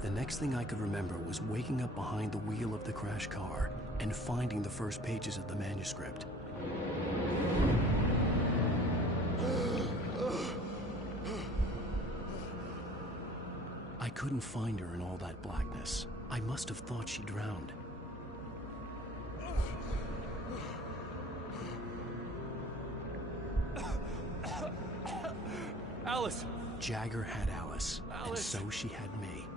the next thing I could remember was waking up behind the wheel of the crashed car and finding the first pages of the manuscript. I couldn't find her in all that blackness. I must have thought she drowned. Alice! Jagger had Alice, and so she had me.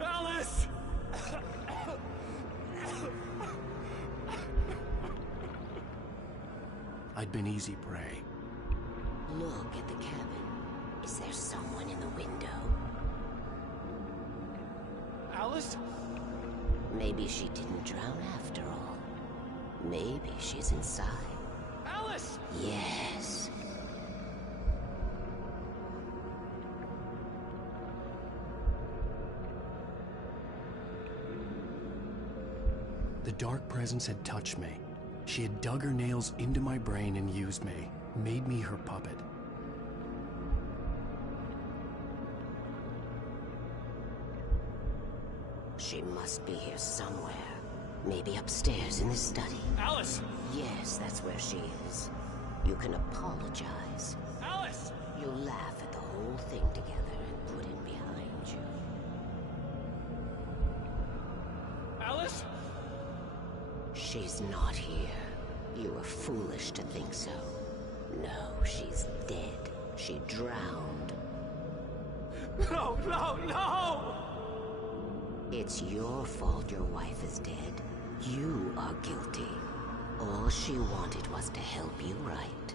Alice! I'd been easy prey. Look at the cabin. Is there someone in the window? Alice? Maybe she didn't drown after all. Maybe she's inside. Alice! Yes. The dark presence had touched me. She had dug her nails into my brain and used me, made me her puppet. She must be here somewhere. Maybe upstairs in the study. Alice! Yes, that's where she is. You can apologize. Alice! You'll laugh at the whole thing together and put it behind you. Alice? She's not here. You were foolish to think so. No, she's dead. She drowned. No, no, no! It's your fault your wife is dead. You are guilty. All she wanted was to help you right.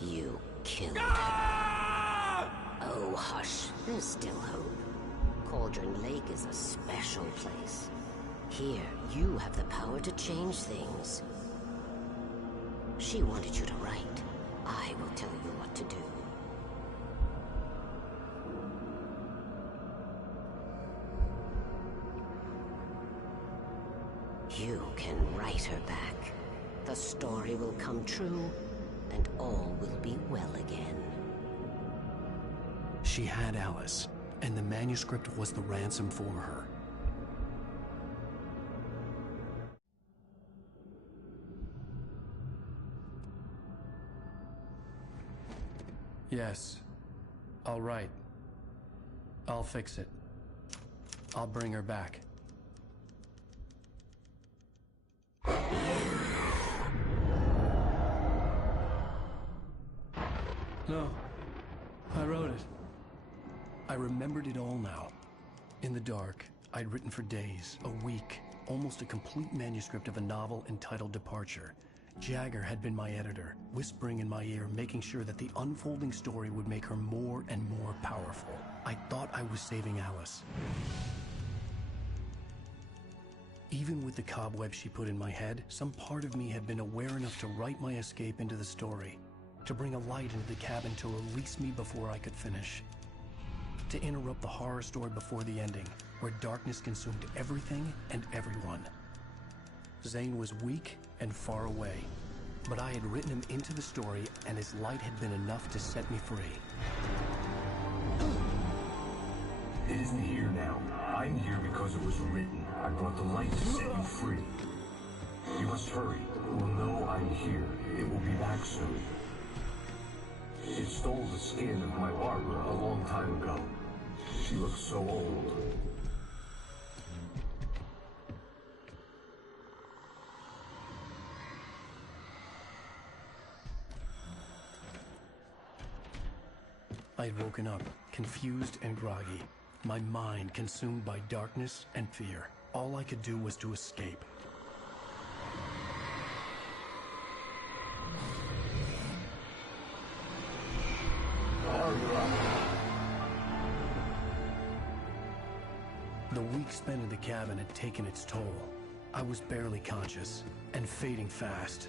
You killed her. Oh, hush. There's still hope. Cauldron Lake is a special place. Here, you have the power to change things. She wanted you to write. I will tell you what to do. You can write her back. The story will come true, and all will be well again. She had Alice, and the manuscript was the ransom for her. Yes. All right. I'll fix it. I'll bring her back. No. I wrote it. I remembered it all now. In the dark, I'd written for days, a week, almost a complete manuscript of a novel entitled Departure. Jagger had been my editor, whispering in my ear, making sure that the unfolding story would make her more and more powerful. I thought I was saving Alice. Even with the cobwebs she put in my head, some part of me had been aware enough to write my escape into the story, to bring a light into the cabin to release me before I could finish, to interrupt the horror story before the ending, where darkness consumed everything and everyone. Zane was weak and far away, but I had written him into the story, and his light had been enough to set me free. It isn't here now. I'm here because it was written. I brought the light to set you free. You must hurry. It will know I'm here. It will be back soon. It stole the skin of my Barbara a long time ago. She looks so old. I'd woken up, confused and groggy, my mind consumed by darkness and fear. All I could do was to escape. The week spent in the cabin had taken its toll. I was barely conscious, and fading fast.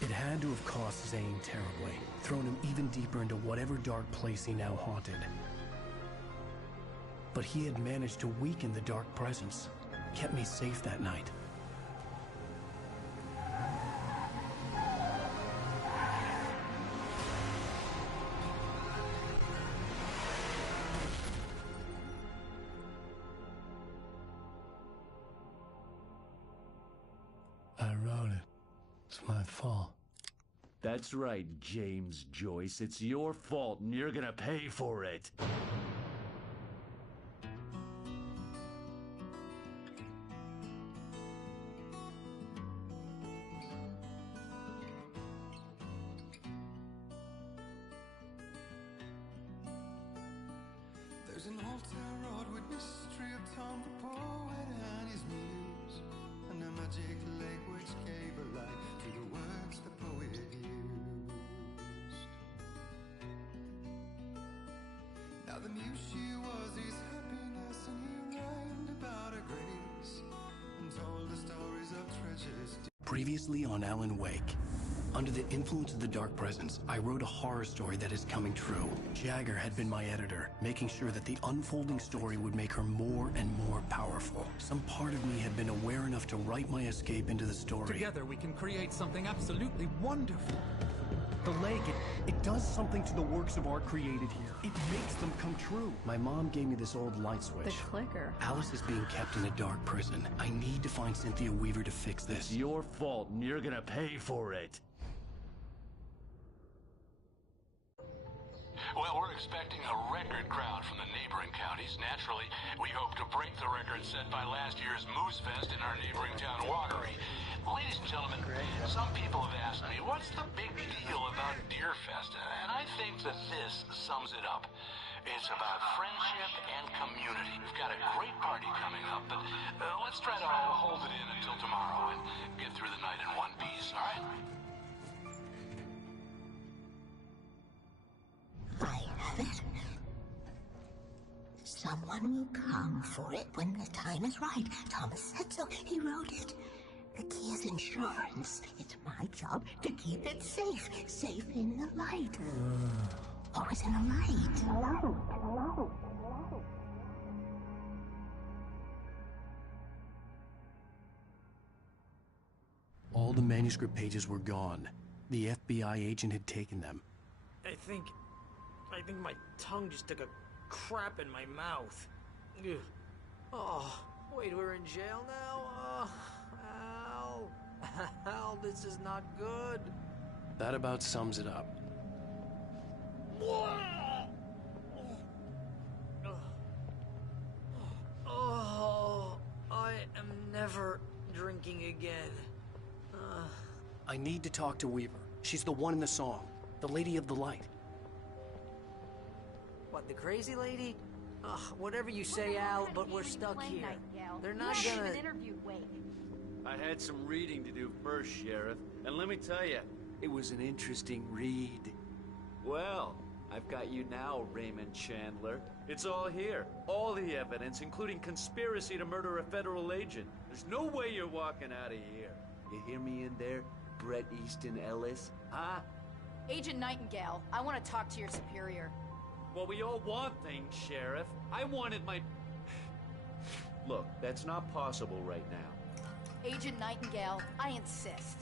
It had to have cost Zane terribly, thrown him even deeper into whatever dark place he now haunted. But he had managed to weaken the dark presence, kept me safe that night. I wrote it. It's my fault. That's right, James Joyce. It's your fault, and you're gonna pay for it. There's an old town road with mystery of Tom the poet and his muse, and a magic lake which gave a light to the words the poet used. Now the muse she was his happiness, and he rhymed about her grace, and told the stories of treasures. Previously on Alan Wake. Under the influence of the dark presence, I wrote a horror story that is coming true. Jagger had been my editor, making sure that the unfolding story would make her more and more powerful. Some part of me had been aware enough to write my escape into the story. Together we can create something absolutely wonderful. The lake, it does something to the works of art created here. It makes them come true. My mom gave me this old light switch. The clicker. Alice is being kept in a dark prison. I need to find Cynthia Weaver to fix this. It's your fault, and you're gonna pay for it. Well, we're expecting a record crowd from the neighboring counties. Naturally, we hope to break the record set by last year's Moose Fest in our neighboring town, Watery. Ladies and gentlemen, some people have asked me, what's the big deal about Deerfest? And I think that this sums it up. It's about friendship and community. We've got a great party coming up, but let's try to hold it in until tomorrow and get through the night in one piece, all right? I have it. Someone will come for it when the time is right. Thomas said so. He wrote it. The key is insurance. It's my job to keep it safe. Safe in the light. Always in the light. the manuscript pages were gone. The FBI agent had taken them. I think my tongue just took a crap in my mouth. Ugh. Oh, wait, we're in jail now? Oh, Al. Al, this is not good. That about sums it up. Oh, I am never drinking again. I need to talk to Weaver. She's the one in the song. The Lady of the Light. What, the crazy lady? Ugh, whatever you say, Al, but we're stuck here. They're not gonna... I had some reading to do first, Sheriff, and let me tell you, it was an interesting read. Well, I've got you now, Raymond Chandler. It's all here. All the evidence, including conspiracy to murder a federal agent. There's no way you're walking out of here. You hear me in there, Bret Easton Ellis? Huh? Agent Nightingale, I want to talk to your superior. Well, we all want things, Sheriff. I wanted my... Look, that's not possible right now. Agent Nightingale, I insist.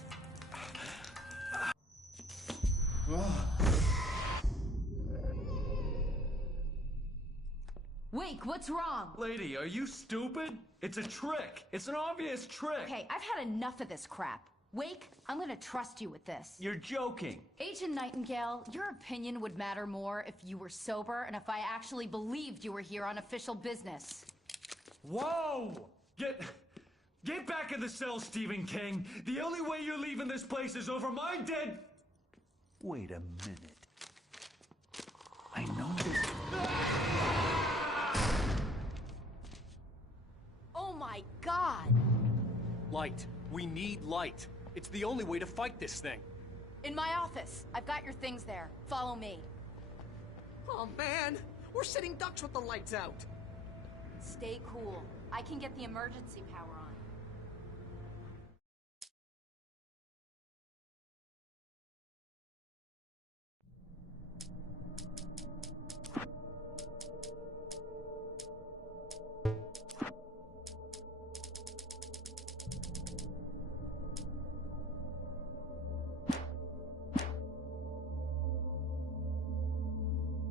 Wake, what's wrong? Lady, are you stupid? It's a trick. It's an obvious trick. Okay, I've had enough of this crap. Wake, I'm gonna trust you with this. You're joking. Agent Nightingale, your opinion would matter more if you were sober and if I actually believed you were here on official business. Whoa! Get back in the cell, Stephen King. The only way you're leaving this place is over my dead... Wait a minute. I know this... Oh my God! Light. We need light. It's the only way to fight this thing. In my office. I've got your things there. Follow me. Oh man, we're sitting ducks with the lights out. Stay cool. I can get the emergency power on.